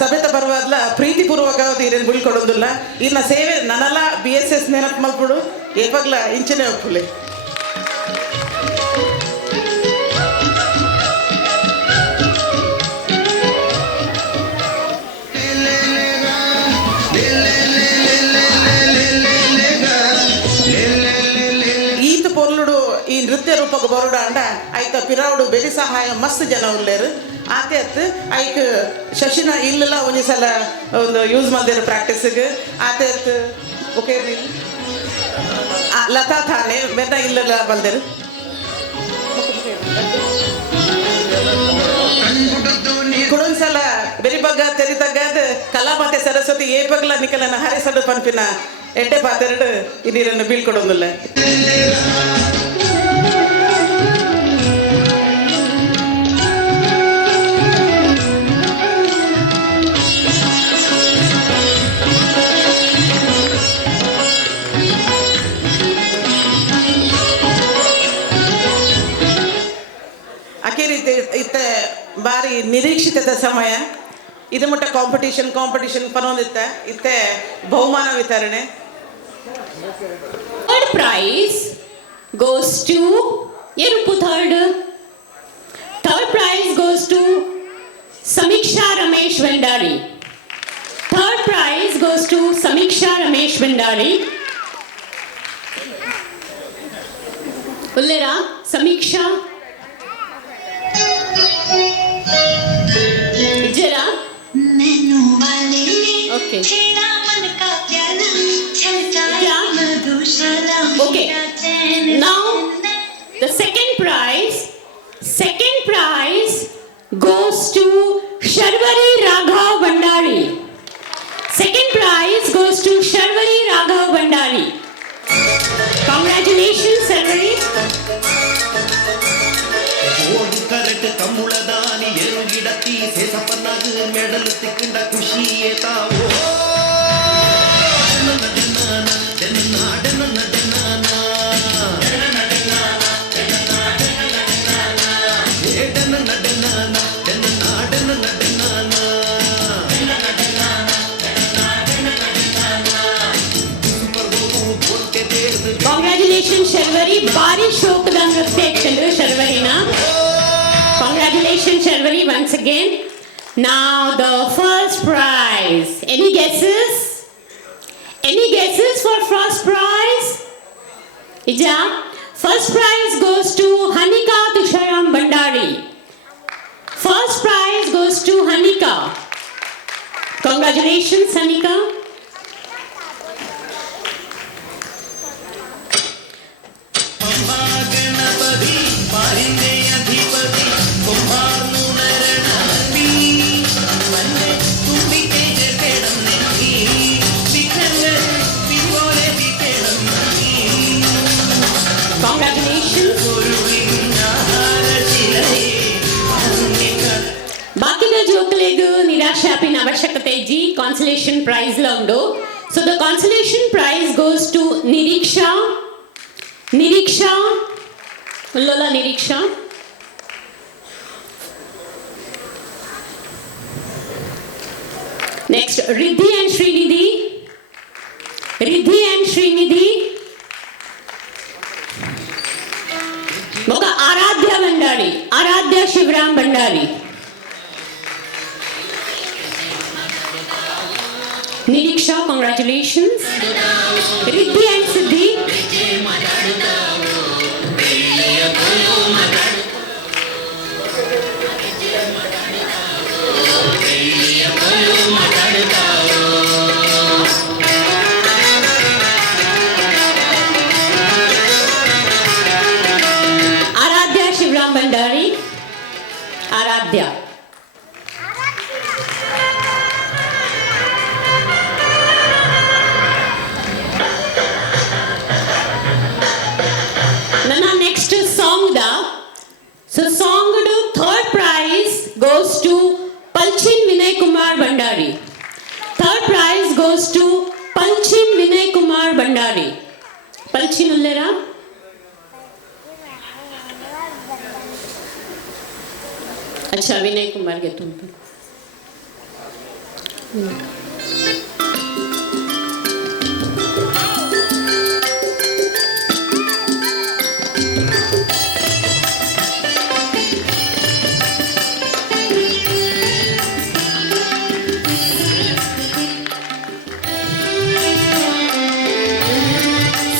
ಸಭೆತ ಪರವಾದ್ಲ ಪ್ರೀತಿಪೂರ್ವಕವಾದ ಹಿರೇನು ಬೀಳ್ಕೊಡೋದಿಲ್ಲ ಇನ್ನು ಸೇವೆ ನನಲ BSS ನೆನಪು ಮಲ್ಪಡು ಏಪಗ್ಲ ಇಂಚೆನೆ ಒಪ್ಪುಲೆ ಈ ನೃತ್ಯ ರೂಪಕ ಬರೋಡ ಅಂಡ ಐತ ಪಿರಾವುಡು ಬೆಳಿ ಸಹಾಯ ಮಸ್ತ್ ಜನ ಉಳ್ಳೇರು ಆತೆ ಅತ್ತು ಐಕ್ ಶಶಿನ ಇಲ್ಲೆಲ್ಲ ಒಂದೇ ಸಲ ಒಂದು ಯೂಸ್ ಮಾಡ್ದೇರು ಪ್ರಾಕ್ಟೀಸಿಗೆ ಆತೆ ಅತ್ತು ಓಕೆ ಲತಾ ಥಾನೆ ಬೆನ್ನ ಇಲ್ಲೆಲ್ಲ ಬಂದೇರು ಕುಡೊಂದ್ಸಲ ಬೆರಿ ಬಗ್ಗ ತೆರಿತಗ್ಗದ ಕಲಾ ಮಾತೆ ಸರಸ್ವತಿ ಏ ಬಗ್ಲ ನಿಕಲನ ಹರಿಸಡು ಪಂಪಿನ ಎಡ್ಡೆ ಪಾತೆರಡು ಇದೀರನ್ನು ಬೀಳ್ಕೊಡೋದಿಲ್ಲ ಅದೇ ರೀತಿ ಇತ್ತ ಬಾರಿ ನಿರೀಕ್ಷಿತ ಸಮಯ ಇದು ಮುಟ್ಟ ಕಾಂಪಿಟಿಷನ್ ಪರೊಂದಿತ್ತ ಇತ್ತೆ ಬಹುಮಾನ ವಿತರಣೆ Third prize goes to Yerupu third. Third prize goes to Samiksha Ramesh Vendari. Third prize goes to Samiksha Ramesh Vendari. Ullera Samiksha Jera Okay. Okay. Now the second prize goes to Sharvari Raghav Bandari. Second prize goes to Sharvari Raghav Bandari. Congratulations, Sharvari. Congratulations, Sharvari. Bari Shokda Nritya Sharvarina. Congratulations, Sharvari, once again. Now the first prize. Any guesses? Any guesses for first prize? Ija. First prize goes to Hanika Tusharam Bandari. First prize goes to Hanika. Congratulations, Hanika. Congratulations. ಬಾಕಿದ ಜೋಕಲೆದು ನಿರಾಶಾಪಿನ ಅವಶ್ಯಕತೆ ಜಿ consolation prize ಲೌಂಡು. So the consolation prize goes to Niriksha. Lola Niriksha. Next, Riddhi and Srinidhi. Moka Aradhya Bandari. Aradhya Shivram Bandari. Niriksha, congratulations. Riddhi and Siddhi. Aaradhya. ನನ್ನ next song so song third prize goes to ಪಲ್ಚಿನ್ Vinay Kumar Bhandari. Third prize goes to ಪಲ್ಚಿನ್ ವಿನಯ್ ಕುಮಾರ್ ಭಂಡಾರಿ. ಪಲ್ಚಿನ್ ಉಲ್ಲೇರಾ? अच्छा विनय कुमार के तुम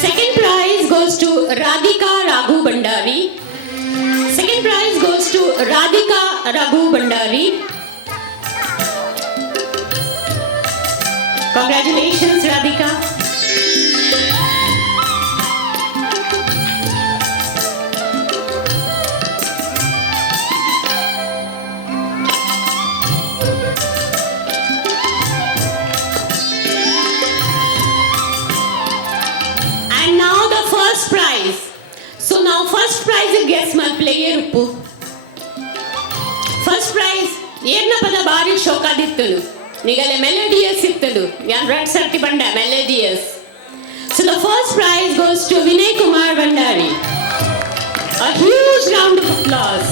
Second prize goes to Radhika Raghu Bhandari. Second prize goes to Radhika Raghu Bhandari. Congratulations, Radhika. And now the first prize. So now first prize guess my player uppu. First prize ಏರ್ನ ಪದ ಬಾರಿ ಶೋಕಾದಿತ್ತಳು ನಿಗಲೆ melodious ಇತ್ತಳು ಯಾನ್ red ಸರ್ತಿ ಬಂಡ melodious. So the first prize goes to Vinay Kumar Bhandari. A huge round of applause.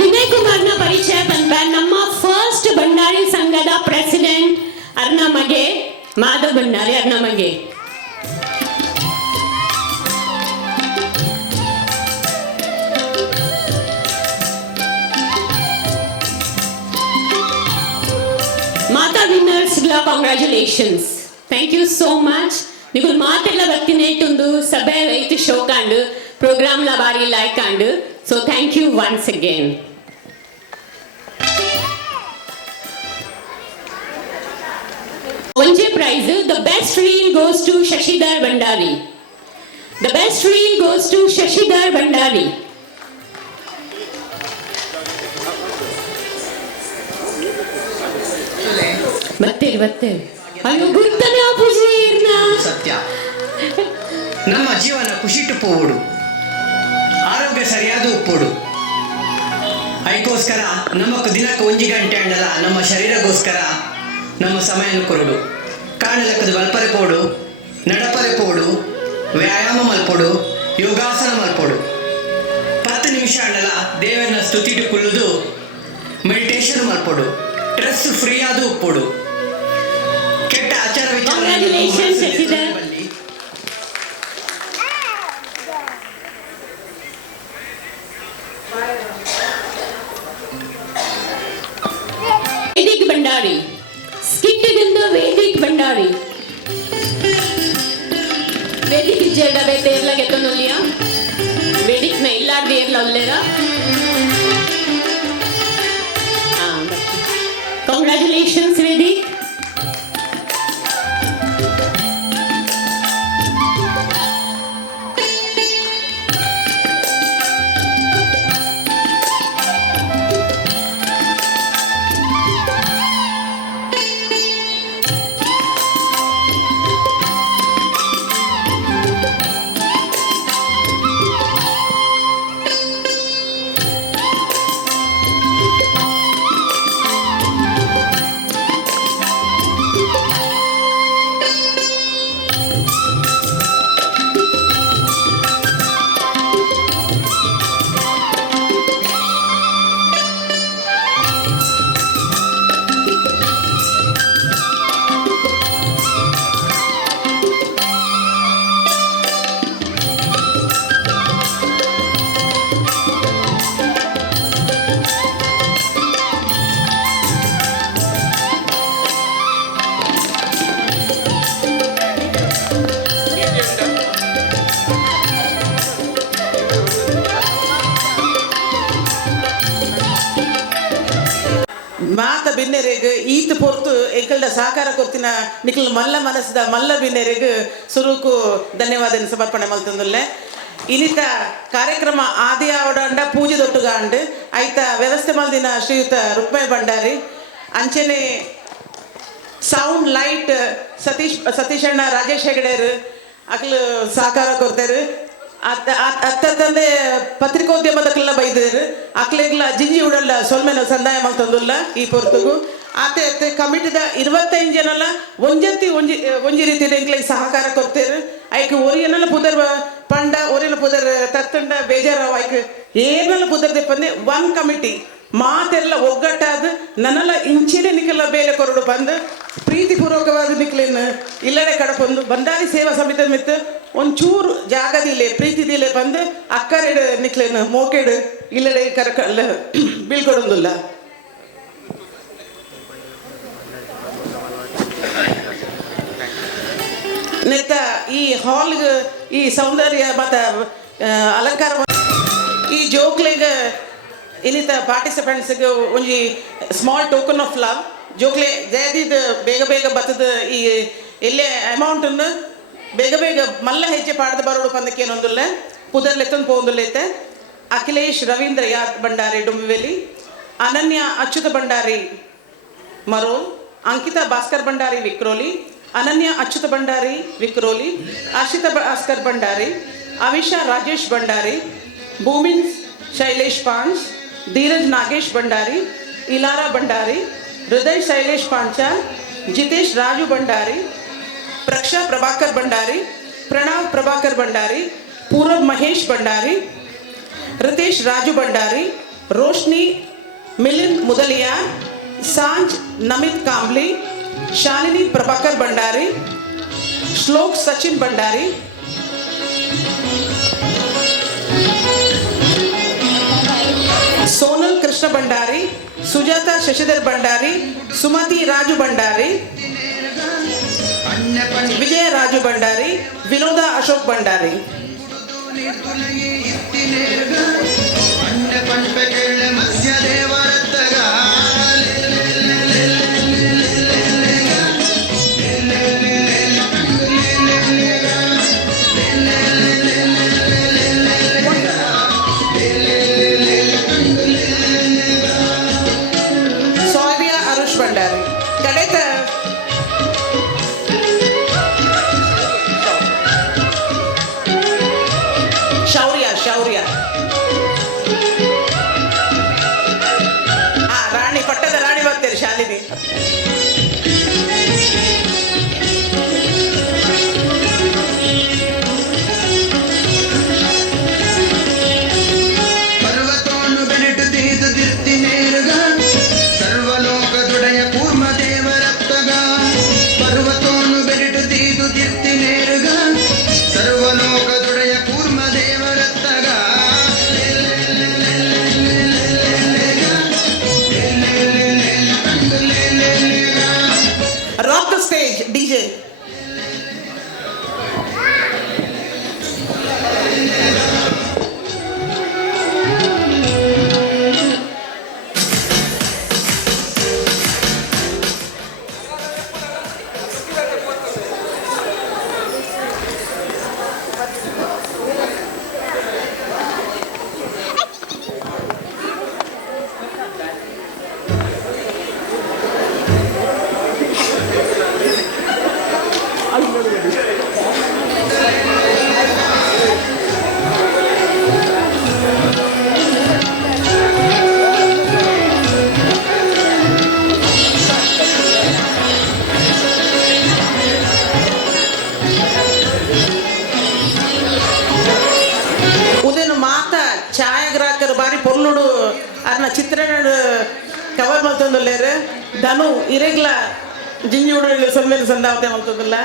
Vinay ಕುಮಾರ್ನ ಪರಿಚಯ ಬಂದ ನಮ್ಮ first Bhandari ಸಂಘದ ಪ್ರೆಸಿಡೆಂಟ್ ಅರ್ನ ಮಗೆ ಮಾಧವ್ ಭಂಡಾರಿ ಅರ್ನ ಮಗೆ. ಮಾತಾ winners congratulations. Thank you so much. ನೀವು ಮಾತೆಲ್ಲ ಬರ್ತಿನೇಟೊಂದು ಸಭೆ ಐತು ಶೋ ಕಾಂಡು ಪ್ರೋಗ್ರಾಮ್ಲ ಬಾರಿ ಲೈಕ್ ಕಾಂಡು. So thank you once again. Onje prize, the best reel goes to Shashidhar Bhandari. The best reel goes to Shashidhar Bhandari. ಬತ್ತೇರಿ ಅಯ್ಯೋ ಗುರ್ತನೆ ಆಪುಜೀರ್ನ ಸತ್ಯ. ನಮ್ಮ ಜೀವನ ಖುಷಿಟ್ಟು ಪೋಡು, ಆರೋಗ್ಯ ಸರಿಯಾದ ಉಪ್ಪೋಡು. ಅದಕ್ಕೋಸ್ಕರ ನಮಕ್ ದಿನಕ್ಕೆ 1 ಗಂಟೆ ಅಂಡಲ ನಮ್ಮ ಶರೀರಗೋಸ್ಕರ ನಮ್ಮ ಸಮಯನ ಕೊರಡು. ಕಾಣಲಕ್ಕದ ಬಲ್ಪರೆ ಪೋಡು, ನಡಪರೆ ಪೋಡು, ವ್ಯಾಯಾಮ ಮಲ್ಪೋಡು, ಯೋಗಾಸನ ಮಲ್ಪೋಡು. 10 ನಿಮಿಷ ಅಂಡಲ ದೇವನ ಸ್ತುತಿಟ್ಟು ಕುಳ್ಳುದು, ಮೆಡಿಟೇಷನ್ ಮಲ್ಪೋಡು, ಸ್ಟ್ರೆಸ್ ಫ್ರೀ ಆದ ಉಪ್ಪೋಡು. ಕೆಟ್ಟ ಆಚಾರ ವಿಚಾರ ವೇದಿಕ್ ಭಂಡಾರಿ ಸ್ಕಿಟ್ಟಿದಿಂದ ವೇದಿಕ್ ಭಂಡಾರಿ ವೇದಿಕ್ ಇಜ್ಜೆಡ ಬೇತೇರ್ಲ ಗೆತ್ತನೊಲ್ಲಿಯ ವೇದಿಕ್ ನ ಇಲ್ಲಾರ್ದು ಏರ್ಲ ಒಲ್ಲೇರ. Congratulations Vedic. ಬಿನ್ನೆರೆಗ್ ಈತ್ ಪೊರ್ತು ಎಂಕಲ್ಡ ಸಹಕಾರ ಕೊರ್ತಿನ ನಿಖಲ್ ಮಲ್ಲ ಮನಸ್ಸದ ಮಲ್ಲ ಬಿನ್ನೆರೆಗ್ ಸುರುಕು ಧನ್ಯವಾದ ಸಮರ್ಪಣೆ ಮಲ್ತಂದುಲ್ಲೆ. ಇನಿತ ಕಾರ್ಯಕ್ರಮ ಆದಿ ಆವಡಂಡ ಪೂಜೆ ದೊಟ್ಟುಗಾಂಡ್ ಐತ ವ್ಯವಸ್ಥೆ ಮಲ್ದಿನ ಶ್ರೀಯುತ ರುಕ್ಮಯ ಭಂಡಾರಿ ಅಂಚನೆ ಸೌಂಡ್ ಲೈಟ್ ಸತೀಶ್ ಅಣ್ಣ ರಾಜೇಶ್ ಹೆಗಡೆರು ಅಕ್ಲು ಸಹಕಾರ ಕೊಡ್ತಾರೆ. ಅತ್ತಂದೆ ಪತ್ರಿಕೋದ್ಯಮದಕ್ಕೆಲ್ಲ ಬೈದರು ಅಕ್ಲೆಗ್ಲ ಜಿಂಜಿ ಉಡಲ್ಲ ಸೊಲ್ಮೆನ ಸಂದಾಯ ಮಲ್ತಂದುಲ್ಲ ಈ ಪೊರ್ತುಗು ಆತೆ ಅತ್ತೆ ಕಮಿಟಿದ 25 ಜನಲ್ಲ ಒಂಜಿ ರೀತಿ ಎಂಕ್ಲೆಗ್ ಸಹಕಾರ ಕೊಡ್ತೇರು. ಐಕ್ ಒರಿಯನಲ್ಲ ಪುದರ್ ಪಂಡ ಒರಿಯನ ಪುದರ್ ತತ್ತಂಡ ಬೇಜಾರವ ಐಕ್ ಏನಲ್ಲ ಪುದರ್ ದೆಪ್ಪಂದೆ ಒನ್ ಕಮಿಟಿ ಮಾತೆಲ್ಲ ಒಗ್ಗಟ್ಟಾದ ನನ್ನಲ್ಲ ಇಂಚಿನ ನಿಕ್ಕೆಲ್ಲ ಬೇಲೆ ಕೊರಡು ಬಂದು ಪ್ರೀತಿಪೂರ್ವಕವಾದ ನಿಕ್ಲೇನು ಇಲ್ಲಡೆ ಕಡಪೊಂದು ಬಂಡಾರಿ ಸೇವಾ ಸಮಿತಿ ಮಿತ್ತು ಒಂಚೂರು ಜಾಗದಿಲೆ ಪ್ರೀತಿದಿಲೆ ಬಂದು ಅಕ್ಕರೆಡು ನಿಕ್ಲೇನು ಮೋಕೆಡು ಇಲ್ಲಡೆ ಕರಕಲ್ಲ ಬೀಳ್ಕೊಡೋದಿಲ್ಲ. ನೆತ್ತ ಈ ಹಾಲ್ಗೆ ಈ ಸೌಂದರ್ಯ ಮತ್ತು ಅಲಂಕಾರ ಈ ಜೋಕ್ಲೆಗೆ ಇನ್ನಿತ ಪಾರ್ಟಿಸಿಪೆಂಟ್ಸ್ಗೆ ಒಂಜಿ ಸ್ಮಾಲ್ ಟೋಕನ್ ಆಫ್ ಲವ್ ಜೋಕ್ಲೆ ಜಯದಿದ್ದು ಬೇಗ ಬೇಗ ಬತ್ತದ ಈ ಎಲ್ಲೇ ಅಮೌಂಟನ್ನು ಬೇಗ ಬೇಗ ಮಲ್ಲ ಹೆಜ್ಜೆ ಪಾಡ್ದು ಬರೋಡು ಪಂದಕ್ಕೇನೊಂದಿಲ್ಲ ಪುದರ್ಲೆತ್ತೊಂದು ಪೋಂದುಲ್ಲೈತೆ. ಅಖಿಲೇಶ್ ರವೀಂದ್ರ ಯಾದ್ ಭಂಡಾರಿ ಡುಂಬಿವೆಲಿ, ಅನನ್ಯ ಅಚ್ಯುತ ಭಂಡಾರಿ ಮರೋಲ್, ಅಂಕಿತಾ ಭಾಸ್ಕರ್ ಭಂಡಾರಿ ವಿಕ್ರೋಲಿ, ಅನನ್ಯ ಅಚ್ಯುತ ಭಂಡಾರಿ ವಿಕ್ರೋಲಿ, ಆಶಿತಾ ಭಾಸ್ಕರ್ ಭಂಡಾರಿ, ಅವಿಶಾ ರಾಜೇಶ್ ಭಂಡಾರಿ, ಭೂಮಿನ್ ಶೈಲೇಶ್ ಪಾಂಚ್, ಧೀರಜ್ ನಾಗೇಶ್ ಭಂಡಾರಿ, ಇಲಾರಾ ಭಂಡಾರಿ, ಹೃದಯ್ ಶೈಲೇಶ್ ಪಾಂಚಾಲ್, ಜಿತೇಶ್ ರಾಜು ಭಂಡಾರಿ, ಪ್ರಕ್ಷಾ ಪ್ರಭಾಕರ್ ಭಂಡಾರಿ, ಪ್ರಣವ್ ಪ್ರಭಾಕರ್ ಭಂಡಾರಿ, ಪೂರಬ್ ಮಹೇಶ್ ಭಂಡಾರಿ, ರಿತೇಶ್ ರಾಜು ಭಂಡಾರಿ, ರೋಶ್ನಿ ಮಿಲಿಂದ್ ಮುದಲಿಯಾ, सांज नमित कांबली, शालिनी प्रभाकर भंडारी, श्लोक सचिन भंडारी, सोनल कृष्ण भंडारी, सुजाता शशिधर भंडारी, सुमति राजू भंडारी, विजय राजू भंडारी, विनोदा अशोक भंडारी. राणी पट्टद राणी बर्तीर शालिनी. पर्वतोनु बेनिटु तीर्थ कीर्ति नेरुगा सर्वलोक दुडय कूर्म देवरत्तगा. पर्वतोनु बेनिटु तीर्थ कीर्ति नेरुगा सर्वलोक दुडय कूर्म देवरत्तगा. Rock the stage, DJ. ಛಾಯಾಗ್ರಾಹಕರು ಬಾರಿ ಪೊರ್ಲುಡು ಅದನ್ನ ಚಿತ್ರಣ ಕವರ್ ಮಲ್ತಂದುಲ್ಲೇರು ಧನು ಇರೆಗ್ಲ ಜಿಂಜುಡು ಸೊಮ್ಮೇಲೆ ಸಂದಾವತೆ ಮಲ್ತಂದುಲ್ಲ.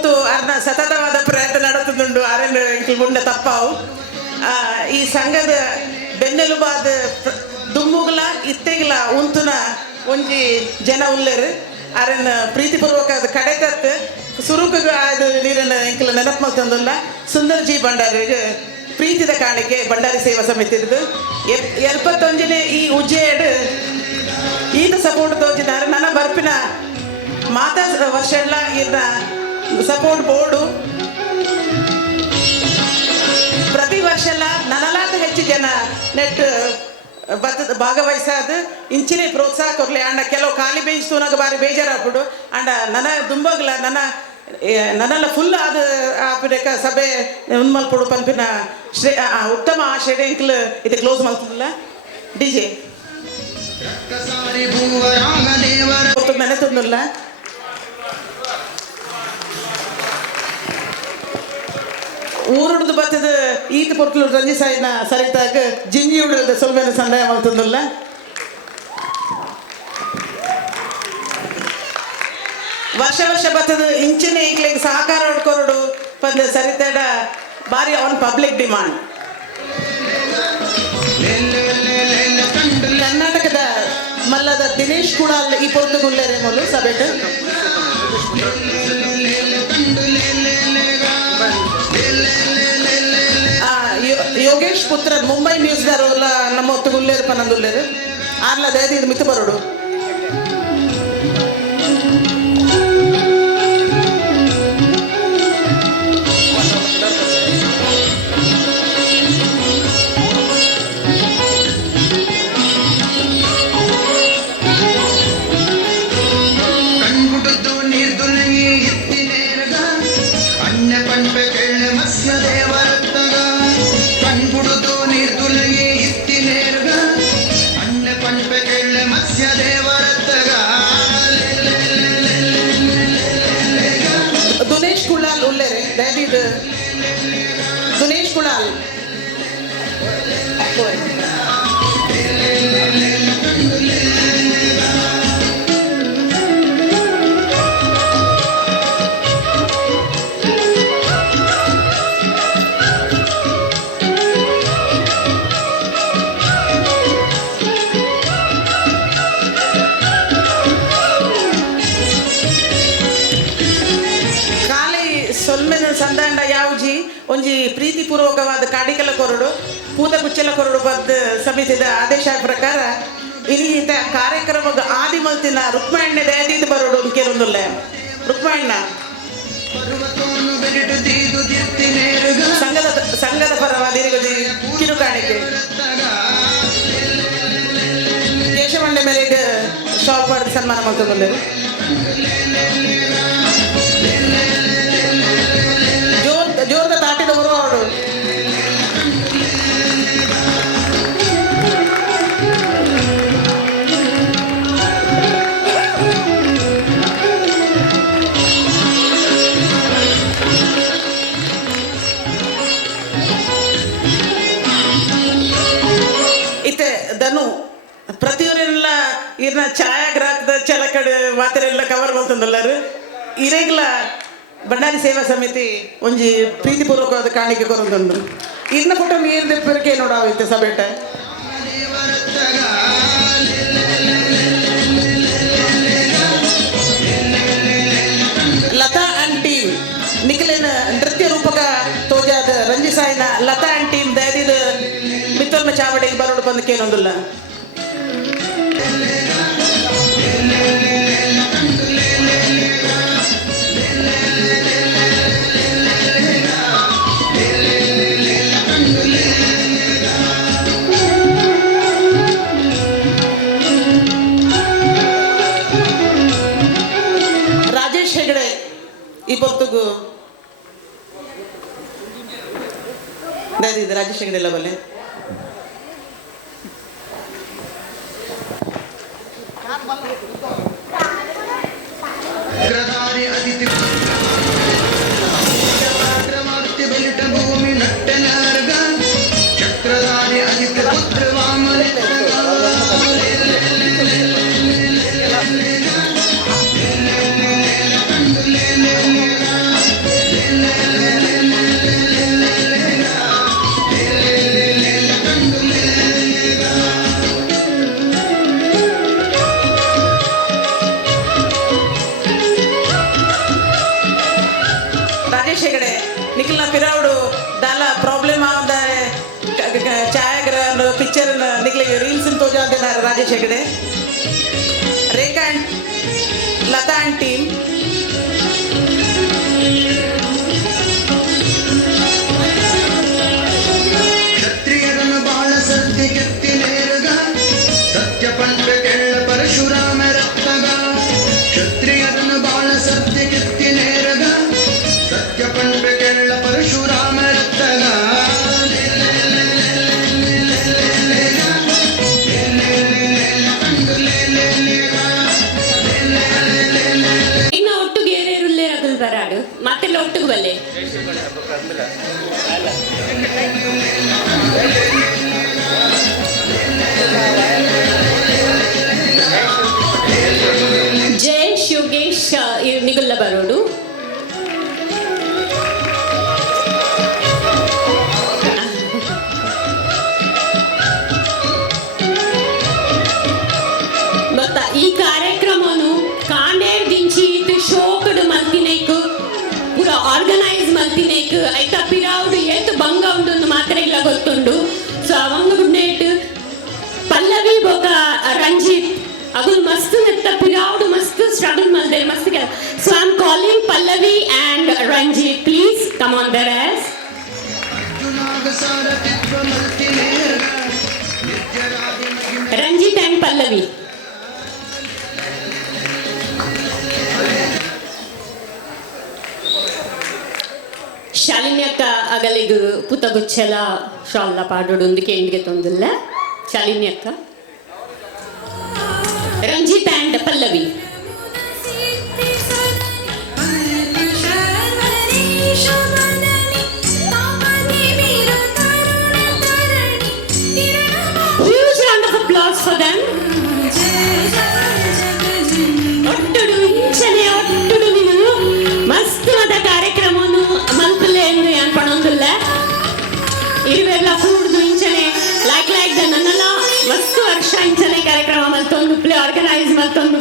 ಪೊರ್ತು ಅರ್ನ ಸತತವಾದ ಪ್ರಯತ್ನ ನಡೆದುಂಡು ಅರೆಂಡು ಇಂಕ್ಲು ಮುಂದೆ ತಪ್ಪಾವು ಈ ಸಂಘದ ಬೆನ್ನೆಲುಬಾದ ದುಮ್ಮುಗ್ಲ ಇತ್ತೆಗ್ಲ ಉಂತುನ ಒಂಜಿ ಜನ ಉಲ್ಲೇರು ಅರನ್ನ ಪ್ರೀತಿಪೂರ್ವಕ ಕಡೆತತ್ತು ಸುರುಕುಗ ಅದು ನೀರನ್ನ ಇಂಕ್ಲ ನೆನಪು ಮಲ್ತಂದುಲ್ಲ ಸುಂದರ್ಜಿ ಭಂಡಾರಿಗೆ ಪ್ರೀತಿದ ಕಾಣಿಕೆ ಭಂಡಾರಿ ಸೇವಾ ಸಮಿತಿದು 71ನೇ ಈ ಉಜ್ಜೆಯಡು ಈತ ಸಪೋರ್ಟ್ ತೋಚಿದ್ದಾರೆ ನನ್ನ ಬರ್ಪಿನ ಮಾತಾ ವರ್ಷ ಎಲ್ಲ ಇನ್ನ ಸಪೋರ್ಟ್ ಬೋರ್ಡು ಪ್ರತಿ ವರ್ಷ ಎಲ್ಲ ನನಲಾದ ಹೆಚ್ಚು ಜನ ನೆಟ್ ಭಾಗವಹಿಸಾದ ಇಂಚಿನೇ ಪ್ರೋತ್ಸಾಹ ಕೊರ್ಲಿ ಅಂಡ ಕೆಲವು ಖಾಲಿ ಬೇಂಚ್ ತೂನಾಗ ಬಾರಿ ಬೇಜಾರಾಗ್ಬಿಡು ಅಂಡ ನನ್ನ ದುಂಬಗ್ಲ ನನ್ನೆಲ್ಲ ಫುಲ್ ಆದ ಆಪಿನ ಸಭೆ ಉನ್ಮಲ್ಪಡು ಪಂಪಿನ ಉತ್ತಮ ಶ್ರೇಣಿಂಕ್ಲು ಇದು ಕ್ಲೋಸ್ ಮಾಡ್ತಿಲ್ಲ ಡಿಜೆ ನೆನೆತುಂದಿಲ್ಲ ಊರುಡ್ದು ಬತ್ತದ ಈತ ಪೊರ್ಕಲು ರಂಜಿ ಸಾಯಿನ ಸರಿತಾಗ ಜಿಂಜಿ ಉಡಲ್ದ ಸೊಲ್ಮೇನ ಸಂದಾಯ ಮಾಡ್ತಂದಿಲ್ಲ ವರ್ಷ ಬತ್ತದ ಇಂಚಿನ ಈಗ್ಲಿಗೆ ಸಹಕಾರ ಹೊಡ್ಕೊರಡು ಪಂದ ಸರಿತಾಡ ಬಾರಿ ಆನ್ ಪಬ್ಲಿಕ್ ಡಿಮಾಂಡ್ ಕರ್ನಾಟಕದ ಮಲ್ಲದ ದಿನೇಶ್ ಕುಡಾಲ್ ಈ ಪೊರ್ತುಗುಲ್ಲೇರೆ ಮೊಲು ಸಭೆಟ್ ಯೋಗೇಶ್ ಪುತ್ರ ಮುಂಬೈ ನ್ಯೂಸ್ದಾರಲ್ಲ ನಮ್ಮ ಹೊತ್ತುಗುಲ್ಲೇರು ಪನ್ನೊಂದುಲ್ಲೇರು ಆರ್ಲ ದಯದಿ ಇದು ಮಿತ್ತು ಬರೋಡು ದಿನೇಶ್ ಕುಳಾಲ್ ಸಂದಾಂಡ ಯಾವುಜಿ ಒಂಜಿ ಪ್ರೀತಿಪೂರ್ವಕವಾದ ಕಾಡಿಕಲ ಕೊರಡು ಪೂತ ಕುಚ್ಚಲ ಕೊರಡು ಬದ್ದ ಸಮಿತಿದ ಆದೇಶ ಪ್ರಕಾರ ಇಲ್ಲಿ ಕಾರ್ಯಕ್ರಮದ ಆದಿ ಮಲ್ತಿನ ರುಕ್ಮಣ್ಣ ದಯದೀತ ಬರೋಡು ಕೆಲವೊಂದುಲ್ಲ ರುಕ್ಮಣ್ಣ ಸಂಘದ ಪರವಾದ ಕಿರುಕಾಣಿಕೆ ಕೇಶವಂಡೆ ಮೇಲೆಗೆ ಶಾಪ್ ಮಾಡಿ ಸನ್ಮಾನ ಮಾಡ್ತಗೊಂಡು ಜೋರ್ದ ತಾಟಿದ ಬರುವವರು ಇತ್ತೆ ಧನು ಪ್ರತಿಯೊರೆಲ್ಲ ಇರ್ನ ಛಾಯಾಗ್ರಾಹಕದ ಚಲಕಡೆ ಮಾತೆರೆಲ್ಲ ಕವರ್ ಮಾಡ್ತಂದಲ್ಲರು ಇರೆಗ್ಲ ಭಂಡಾರಿ ಸೇವಾ ಸಮಿತಿ ಒಂಜಿ ಪ್ರೀತಿಪೂರ್ವಕವಾದ ಕಾಣಿಕೆ ಕೊರೊಂದುಂಡು ಇನ್ನ ಫೋಟೋ ನೀರು ದೆಪ್ಪರಿಕೆ ನೋಡಾವಿತ್ತೆ ಸಭೆಟ ಲತಾ ಅಂಡ್ ಟೀಮ್ ನಿಖಿಲಿನ ನೃತ್ಯ ರೂಪಕ ತೋಜಾದ ರಂಜಿ ಸಾಯಿನ ಲತಾ ಅಂಡ್ ಟೀಮ್ ದಯದಿದ ಮಿತ್ತೊಲ್ಮ ಚಾವಡಿಗೆ ಬರೋಡು ಬಂದಕ್ಕೆ ಏನೊಂದಿಲ್ಲ ಈ ಪೊರ್ತುಗು ರಾಜೇಶ್ ಹೆಗಡೆ ಎಲ್ಲ ಬಲ್ಲೆ ಭೂಮಿ ನಟ್ಟನಾರ್ಗ ಚಕ್ರಧಾರಿ ಅಜಿತ ಪುತ್ರ ವಾಮನ ರಾಜೇಶ್ ಹೆಗಡೆ ನಿಖಿಲ್ನ ಪಿರಾವುಡು ದಾಲ ಪ್ರಾಬ್ಲಮ್ ಆದ ಛಾಯಾಗ್ರಹ ಪಿಕ್ಚರ್ ನಿಖಿಲಿಗೆ ರೀಲ್ಸ್ ತೋಜ ಅಂತಿದ್ದಾರೆ ರಾಜೇಶ್ ಹೆಗಡೆ ರೇಖಾ ಲತಾ ಆ್ಯಂಡ್ ಟೀಮ್ ಕ್ಷತ್ರಿಯರನ್ನು ಬಾಳ ಸತ್ಯ ಕೆತ್ತಿ ನೇರಗ ಸತ್ಯ ಪಂಡ ಕೆಳ್ಳ ಪರಶುರಾಮ ರಕ್ತಗ ಕ್ಷತ್ರಿಯರನ್ನು ಬಾಳ ಸತ್ಯ ಕೆತ್ತಿ ನೇರಗ ಸತ್ಯ ಪಂಡ ಕೆಳ್ಳ ಪರಶುರಾಮ ರಕ್ತಗ ಇನ್ನು ಒಟ್ಟಿಗೆ ಏರೇರುಲ್ಲೇ ರಗಲ್ ಬರಾಡು ಮತ್ತೆಲ್ಲ ಒಟ್ಟಿಗೆ ಬಲ್ಲೆ ಜಯೇಶ್ ಯೋಗೇಶ್ ನಿಗುಲ್ಲ ಬರೋಡು ಗೊತ್ತಾ ಈ ಕಾರ್ಯಕ್ರಮನು ಕಾಂಡೇರ್ ದಿಂಚಿ ಇದು ಶೋಕಡು ಮಲ್ತಿನೇಕು ಪೂರ ಆರ್ಗನೈಸ್ ಮಲ್ತಿನೇಕು ಐತ ಪಿರಾವುಡು ಏತು ಬಂಗ ಉಂಡು ಮಾತ್ರ ಇಲ್ಲ ಗೊತ್ತುಂಡು ಸೊ ಅವಂಗ ಗುಡ್ನೇಟ್ ಪಲ್ಲವಿ ಬೊಕ ರಂಜಿತ್ ಅಗುಲ್ ಮಸ್ತ್ ನೆತ್ತ ಪಿರಾವುಡು ಮಸ್ತ್ ಸ್ಟ್ರಗಲ್ ಮಲ್ದೆ ಮಸ್ತ್ so I am calling Pallavi and Ranjith please come on there as Ranjith and Pallavi Shalini ಅಕ್ಕ ಅಗಲಿಗು ಪುತಗುಚ್ಚಲ ಶಾಲ್ಲ ಪಾಡೋಡು ಒಂದಕ್ಕೆ ಎಂಡಿಗೆ ತೊಂದಿಲ್ಲ ಶಾಲಿನಿ ಅಕ್ಕ Ranjith and Pallavi Huge round of applause for them. ಒಟ್ಟುಡು ಇಂಚನೆ ಒಟ್ಟುಡು ನೀವು ಮಸ್ತ್ ಮದ ಕಾರ್ಯಕ್ರಮನು ಮಲ್ಪಲೆ ಎಂದು ಅನ್ಪಣೊಂದಿಲ್ಲ ಇವೆಲ್ಲ ಕೂಡ್ದು ಇಂಚನೆ ಲೈಕ್ ನನ್ನೆಲ್ಲ ಮಸ್ತ್ ವರ್ಷ ಇಂಚನೆ ಕಾರ್ಯಕ್ರಮ ಮಲ್ತೊಂದು ಆರ್ಗನೈಸ್ ಮಲ್ತೊಂದು